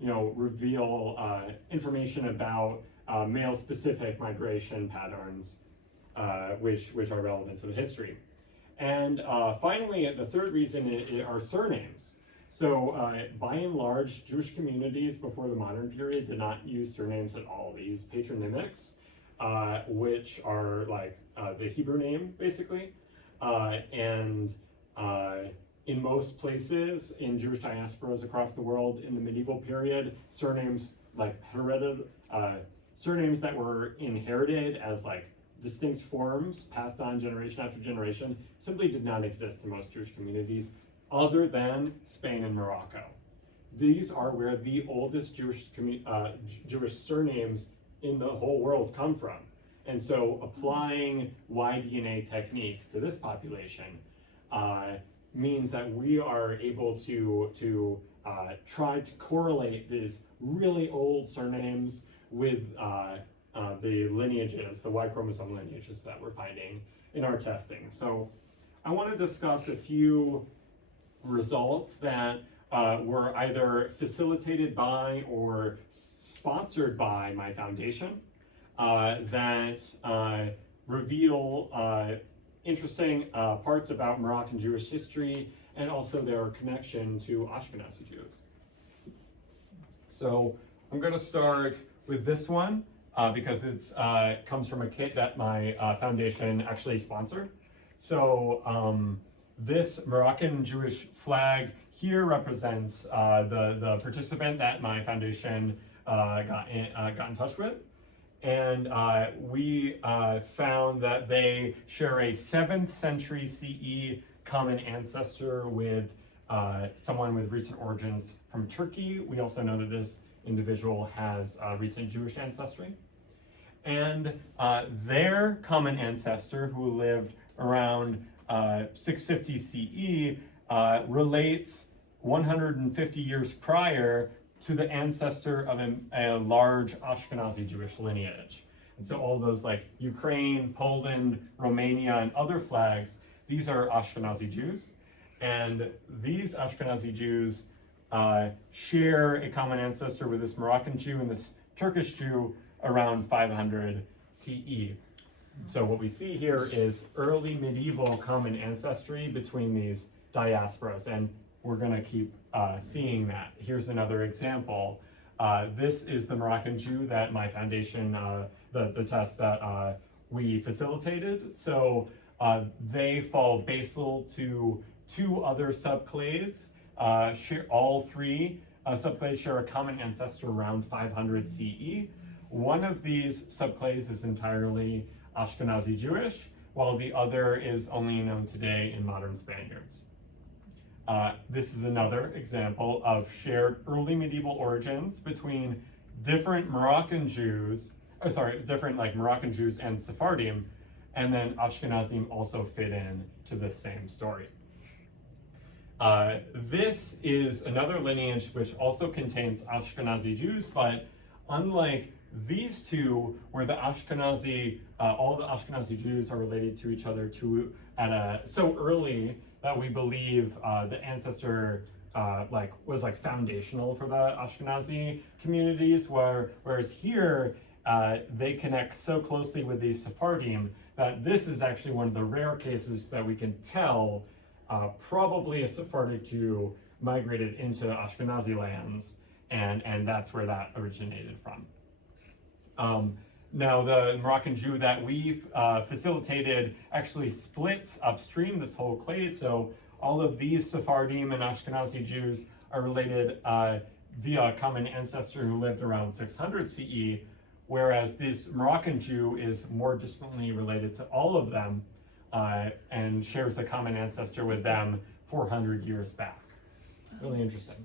reveal information about male-specific migration patterns, which are relevant to the history. And finally, the 3rd reason are surnames. So by and large, Jewish communities before the modern period did not use surnames at all. They used patronymics, which are like the Hebrew name, basically. And in most places in Jewish diasporas across the world in the medieval period, surnames like surnames that were inherited as like distinct forms passed on generation after generation simply did not exist in most Jewish communities other than Spain and Morocco. These are where the oldest Jewish surnames in the whole world come from. And so applying Y-DNA techniques to this population means that we are able to try to correlate these really old surnames with the lineages, the Y chromosome lineages that we're finding in our testing. So I want to discuss a few results that were either facilitated by or sponsored by my foundation that reveal interesting parts about Moroccan Jewish history and also their connection to Ashkenazi Jews. So I'm going to start with this one because it's comes from a kit that my foundation actually sponsored. So this Moroccan Jewish flag here represents the participant that my foundation got in touch with. And we found that they share a 7th century CE common ancestor with someone with recent origins from Turkey. We also know that this individual has recent Jewish ancestry. And their common ancestor, who lived around 650 CE, relates 150 years prior to the ancestor of a large Ashkenazi Jewish lineage. And so all those like Ukraine, Poland, Romania, and other flags, these are Ashkenazi Jews. And these Ashkenazi Jews share a common ancestor with this Moroccan Jew and this Turkish Jew around 500 CE. So what we see here is early medieval common ancestry between these diasporas, and we're going to keep seeing that. Here's another example. This is the Moroccan Jew that my foundation, the test that we facilitated. So they fall basal to two other subclades. All three subclades share a common ancestor around 500 CE. One of these subclades is entirely Ashkenazi Jewish, while the other is only known today in modern Spaniards. This is another example of shared early medieval origins between different Moroccan Jews, different like Moroccan Jews and Sephardim, and then Ashkenazim also fit in to the same story. This is another lineage which also contains Ashkenazi Jews, but unlike these two, where the Ashkenazi, all the Ashkenazi Jews are related to each other so early that we believe the ancestor was foundational for the Ashkenazi communities, whereas here they connect so closely with these Sephardim that this is actually one of the rare cases that we can tell probably a Sephardic Jew migrated into Ashkenazi lands, and that's where that originated from. Now, the Moroccan Jew that we facilitated actually splits upstream this whole clade, so all of these Sephardim and Ashkenazi Jews are related via a common ancestor who lived around 600 CE, whereas this Moroccan Jew is more distantly related to all of them and shares a common ancestor with them 400 years back. Really interesting.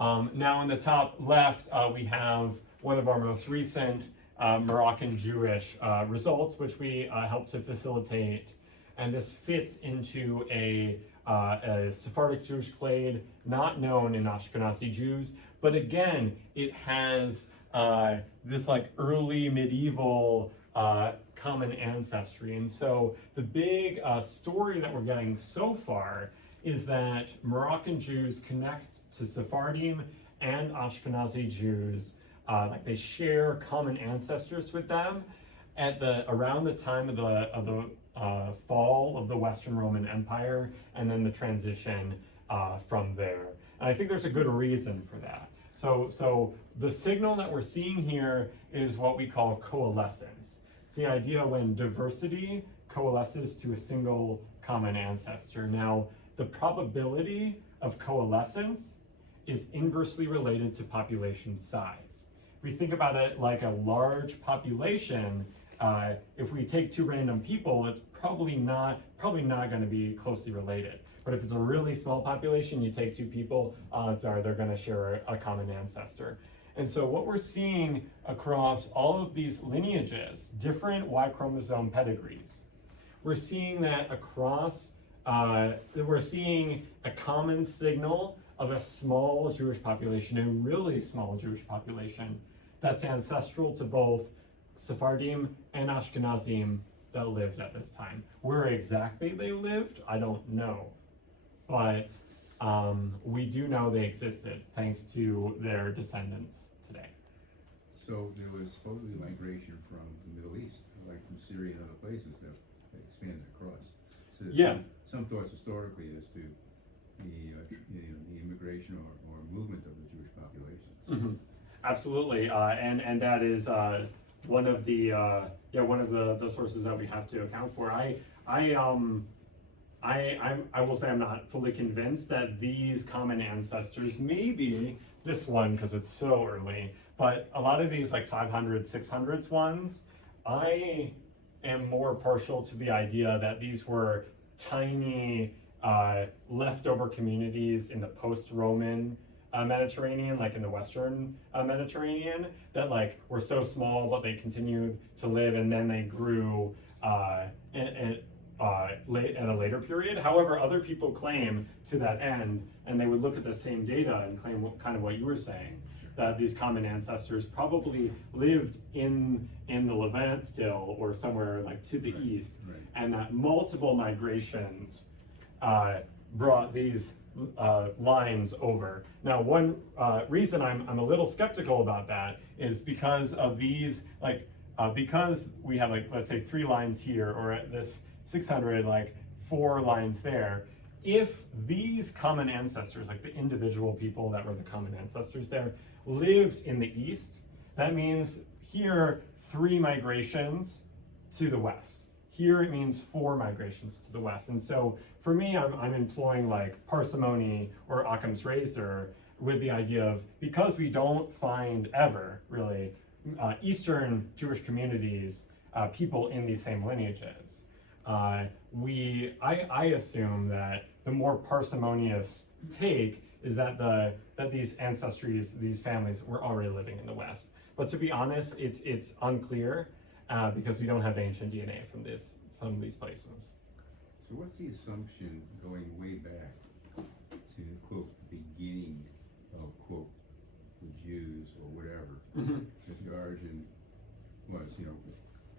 Now in the top left, we have one of our most recent Moroccan Jewish results, which we helped to facilitate. And this fits into a Sephardic Jewish clade not known in Ashkenazi Jews, but again, it has this early medieval common ancestry. And so the big story that we're getting so far is that Moroccan Jews connect to Sephardim and Ashkenazi Jews. They share common ancestors with them around the time of the fall of the Western Roman Empire, and then the transition from there. And I think there's a good reason for that. So the signal that we're seeing here is what we call coalescence. It's the idea when diversity coalesces to a single common ancestor. Now, the probability of coalescence is inversely related to population size. If we think about it like a large population, if we take two random people, it's probably not going to be closely related. But if it's a really small population, you take two people, odds are they're going to share a common ancestor. And so what we're seeing across all of these lineages, different Y chromosome pedigrees, we're seeing that we're seeing a common signal of a small Jewish population, a really small Jewish population that's ancestral to both Sephardim and Ashkenazim that lived at this time. Where exactly they lived, I don't know. But we do know they existed thanks to their descendants today. So there was supposedly migration from the Middle East, like from Syria and other places that expanded across. So there's some thoughts historically as to the immigration or movement of the Jewish populations. Mm-hmm. Absolutely, and that is one of the sources that we have to account for. I will say I'm not fully convinced that these common ancestors, maybe this one because it's so early, but a lot of these 500, 600s ones, I am more partial to the idea that these were tiny leftover communities in the post-Roman Mediterranean, in the Western Mediterranean, that were so small, but they continued to live, and then they grew at a later period. However, other people claim to that end, and they would look at the same data and claim kind of what you were saying, that these common ancestors probably lived in the Levant still, or somewhere to the east, and that multiple migrations brought these lines over. Now, one reason I'm a little skeptical about that is because of these, because we have let's say 3 lines here, or at this 600, 4 lines there. If these common ancestors, the individual people that were the common ancestors there, lived in the east, that means here 3 migrations to the west. Here it means 4 migrations to the west. And so for me, I'm employing parsimony or Occam's razor with the idea of, because we don't find ever really Eastern Jewish communities, people in these same lineages, I assume that the more parsimonious take is that these ancestries, these families, were already living in the West. But to be honest, it's unclear because we don't have ancient DNA from these places. So what's the assumption going way back to, quote, the beginning of, quote, the Jews or whatever, that the origin was,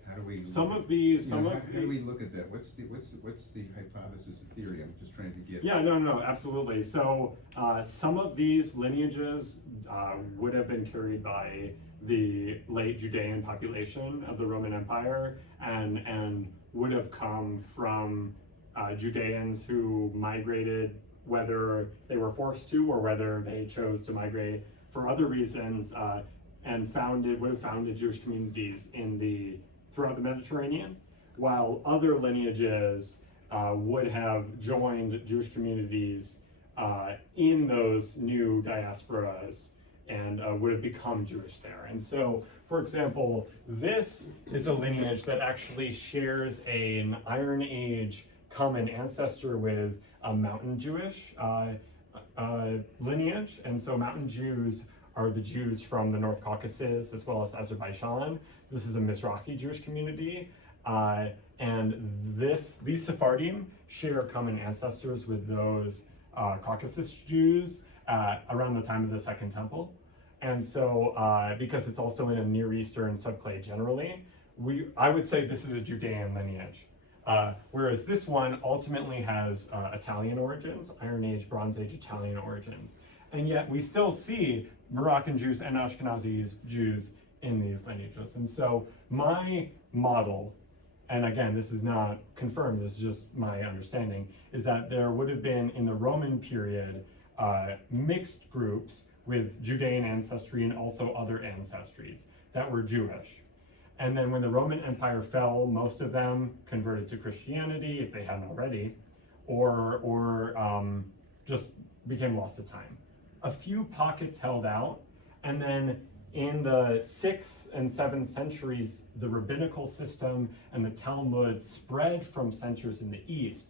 how do we? How do we look at that? What's the hypothesis or theory? I'm just trying to get. Yeah, no, absolutely. So some of these lineages would have been carried by the late Judean population of the Roman Empire, and would have come from Judeans who migrated, whether they were forced to or whether they chose to migrate for other reasons, and would have founded Jewish communities throughout the Mediterranean, while other lineages would have joined Jewish communities in those new diasporas and would have become Jewish there. And so, for example, this is a lineage that actually shares an Iron Age common ancestor with a Mountain Jewish lineage. And so Mountain Jews are the Jews from the North Caucasus as well as Azerbaijan. This is a Mizrahi Jewish community. And these Sephardim share common ancestors with those Caucasus Jews around the time of the Second Temple. And so, because it's also in a Near Eastern subclade generally, I would say this is a Judean lineage. Whereas this one ultimately has Italian origins, Iron Age, Bronze Age Italian origins. And yet we still see Moroccan Jews and Ashkenazi Jews in these lineages. And so my model, and again, this is not confirmed, this is just my understanding, is that there would have been in the Roman period mixed groups with Judean ancestry and also other ancestries that were Jewish. And then when the Roman Empire fell, most of them converted to Christianity if they hadn't already, or just became lost to time. A few pockets held out, and then in the 6th and 7th centuries, the rabbinical system and the Talmud spread from centers in the east,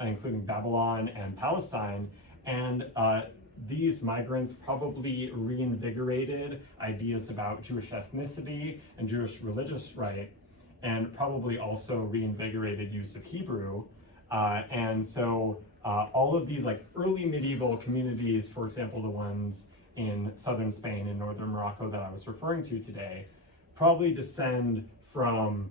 including Babylon and Palestine, and these migrants probably reinvigorated ideas about Jewish ethnicity and Jewish religious rite, and probably also reinvigorated use of Hebrew. And so all of these early medieval communities, for example, the ones in southern Spain and northern Morocco that I was referring to today, probably descend from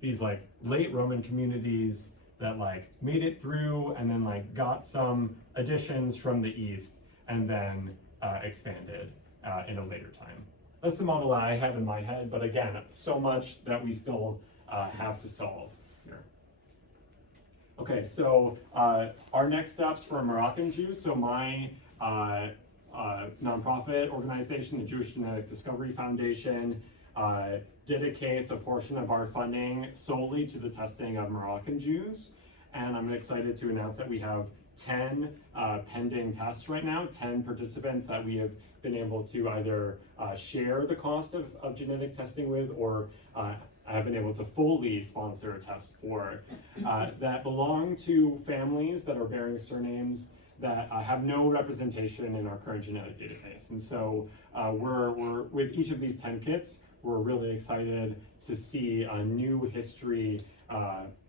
these late Roman communities that made it through and then got some additions from the east and then expanded in a later time. That's the model I have in my head, but again, so much that we still have to solve here. Okay, so our next steps for Moroccan Jews. So my nonprofit organization, the Jewish Genetic Discovery Foundation, dedicates a portion of our funding solely to the testing of Moroccan Jews. And I'm excited to announce that we have 10 pending tests right now, 10 participants that we have been able to either share the cost of genetic testing with, or have been able to fully sponsor a test for, that belong to families that are bearing surnames that have no representation in our current genetic database. And so we're with each of these 10 kits, we're really excited to see a new history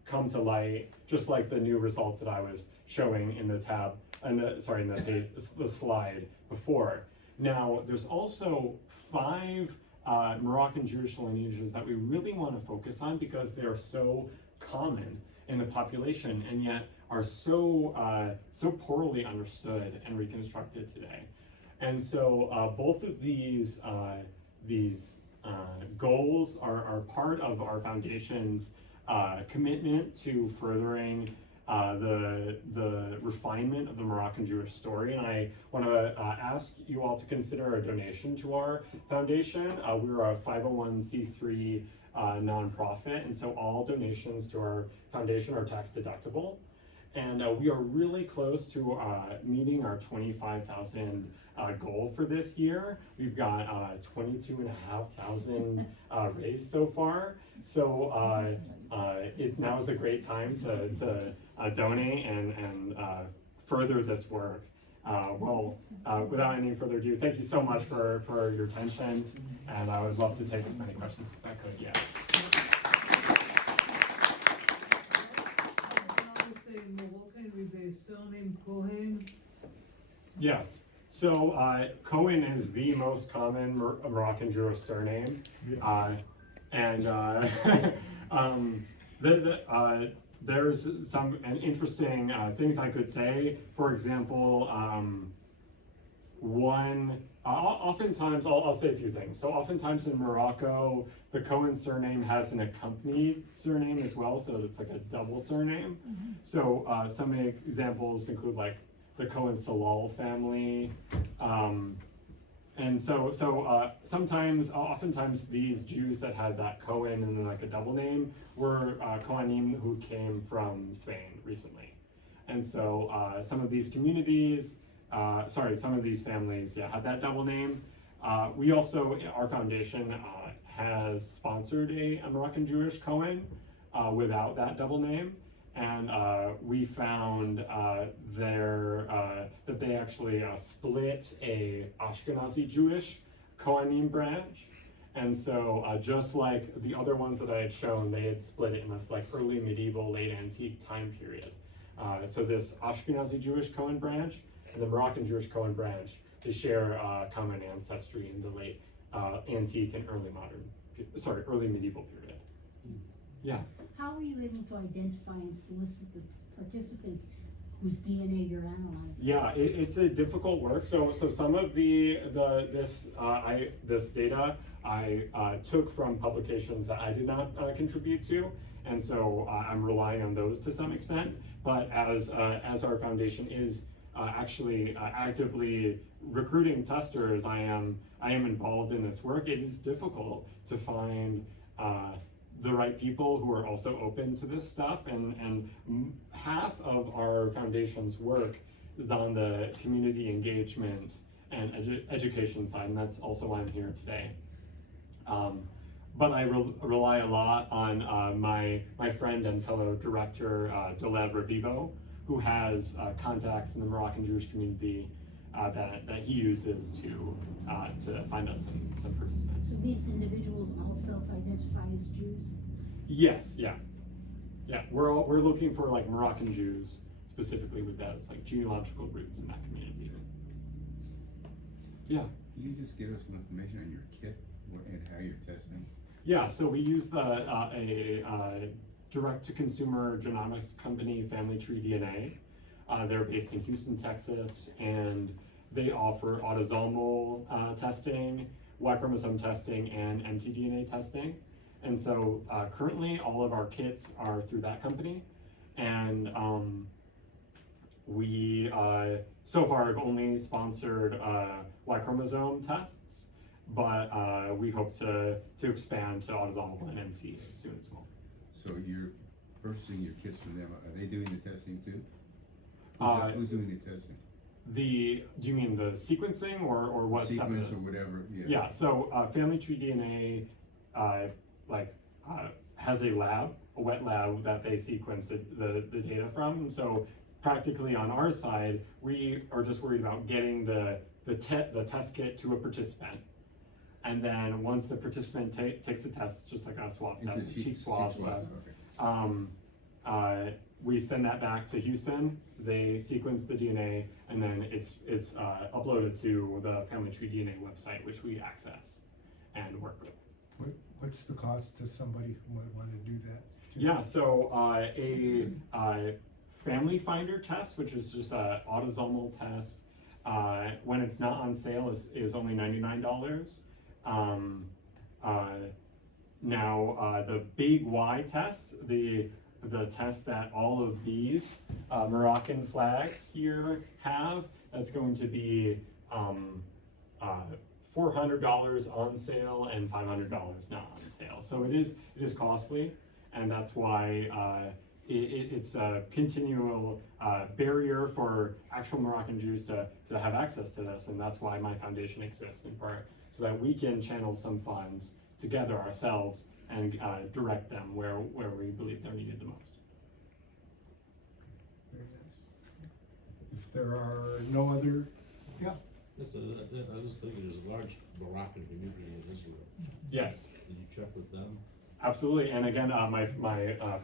come to light, just like the new results that I was showing in the the slide before. Now, there's also 5 Moroccan Jewish lineages that we really want to focus on because they are so common in the population, and yet are so poorly understood and reconstructed today. And so both of these goals are part of our foundation's commitment to furthering the refinement of the Moroccan Jewish story. And I want to ask you all to consider a donation to our foundation. We're a 501c3 nonprofit, and so all donations to our foundation are tax deductible. And we are really close to meeting our 25,000 goal for this year. We've got 22,500 raised so far. So now is a great time to donate and further this work. Without any further ado, thank you so much for your attention, and I would love to take as many questions as I could. Yes. Moroccan with the surname Cohen. Yes. So Cohen is the most common Moroccan Jewish surname, there's some interesting things I could say. For example, oftentimes, I'll say a few things. So oftentimes in Morocco, the Cohen surname has an accompanied surname as well, so it's like a double surname. Mm-hmm. So some examples include like the Cohen Salal family. And so oftentimes these Jews that had that Cohen and then like a double name were Kohanim who came from Spain recently. And so some of these communities, some of these families, had that double name. We also, our foundation has sponsored a Moroccan Jewish Cohen without that double name. And we found that they actually split a Ashkenazi Jewish Kohanim branch. And so just like the other ones that I had shown, they had split it in this like early medieval, late antique time period. So this Ashkenazi Jewish Cohen branch and the Moroccan Jewish Cohen branch, they share common ancestry in the late antique and early medieval period. Yeah. How were you able to identify and solicit the participants whose DNA you're analyzing? Yeah, it's a difficult work. So some of this data I took from publications that I did not contribute to, and so I'm relying on those to some extent. But as our foundation is actually actively recruiting testers, I am involved in this work. It is difficult to find the right people who are also open to this stuff, and half of our foundation's work is on the community engagement and education side, and that's also why I'm here today. But I rely a lot on my friend and fellow director, Dolev Revivo, who has contacts in the Moroccan Jewish community that he uses to find us some participants. So these individuals all self-identify as Jews? Yes, yeah. We're looking for like Moroccan Jews specifically with those like genealogical roots in that community. Yeah. Can you just give us some information on your kit and how you're testing? Yeah, so we use a direct-to-consumer genomics company, Family Tree DNA. They're based in Houston, Texas, and they offer autosomal testing, Y chromosome testing, and mtDNA testing. And so currently all of our kits are through that company. And we so far have only sponsored Y chromosome tests, but we hope to expand to autosomal and MT soon as well. So you're purchasing your kits from them. Are they doing the testing too? Who's doing the testing? Do you mean the sequencing or what? Sequence or whatever, yeah. Yeah, so Family Tree DNA has a wet lab that they sequence the data from. And so practically on our side, we are just worried about getting the test kit to a participant. And then once the participant takes the test, just like a swab test, cheek swab, Okay. we send that back to Houston. They sequence the DNA, and then it's uploaded to the Family Tree DNA website, which we access and work with. What's the cost to somebody who might want to do that? Yeah, so Family Finder test, which is just a autosomal test, when it's not on sale is only $99. Now, the Big Y test, the test that all of these Moroccan flags here have, that's going to be $400 on sale and $500 not on sale. So it is costly, and that's why it's a continual barrier for actual Moroccan Jews to have access to this, and that's why my foundation exists in part, so that we can channel some funds together ourselves and direct them where we believe they're needed the most. Very nice. If there are no other, yeah, I was thinking there's a large Moroccan community in Israel. Yes. Did you check with them? Absolutely, and again, my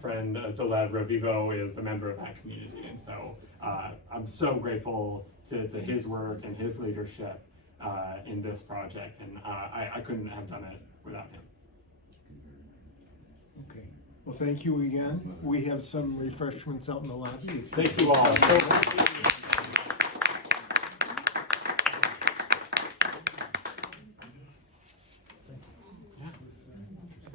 friend Dolev Revivo is a member of that community, and so I'm so grateful to his work and his leadership in this project, and I couldn't have done it without him. okay. Well, thank you again. We have some refreshments out in the lobby. Thank you all.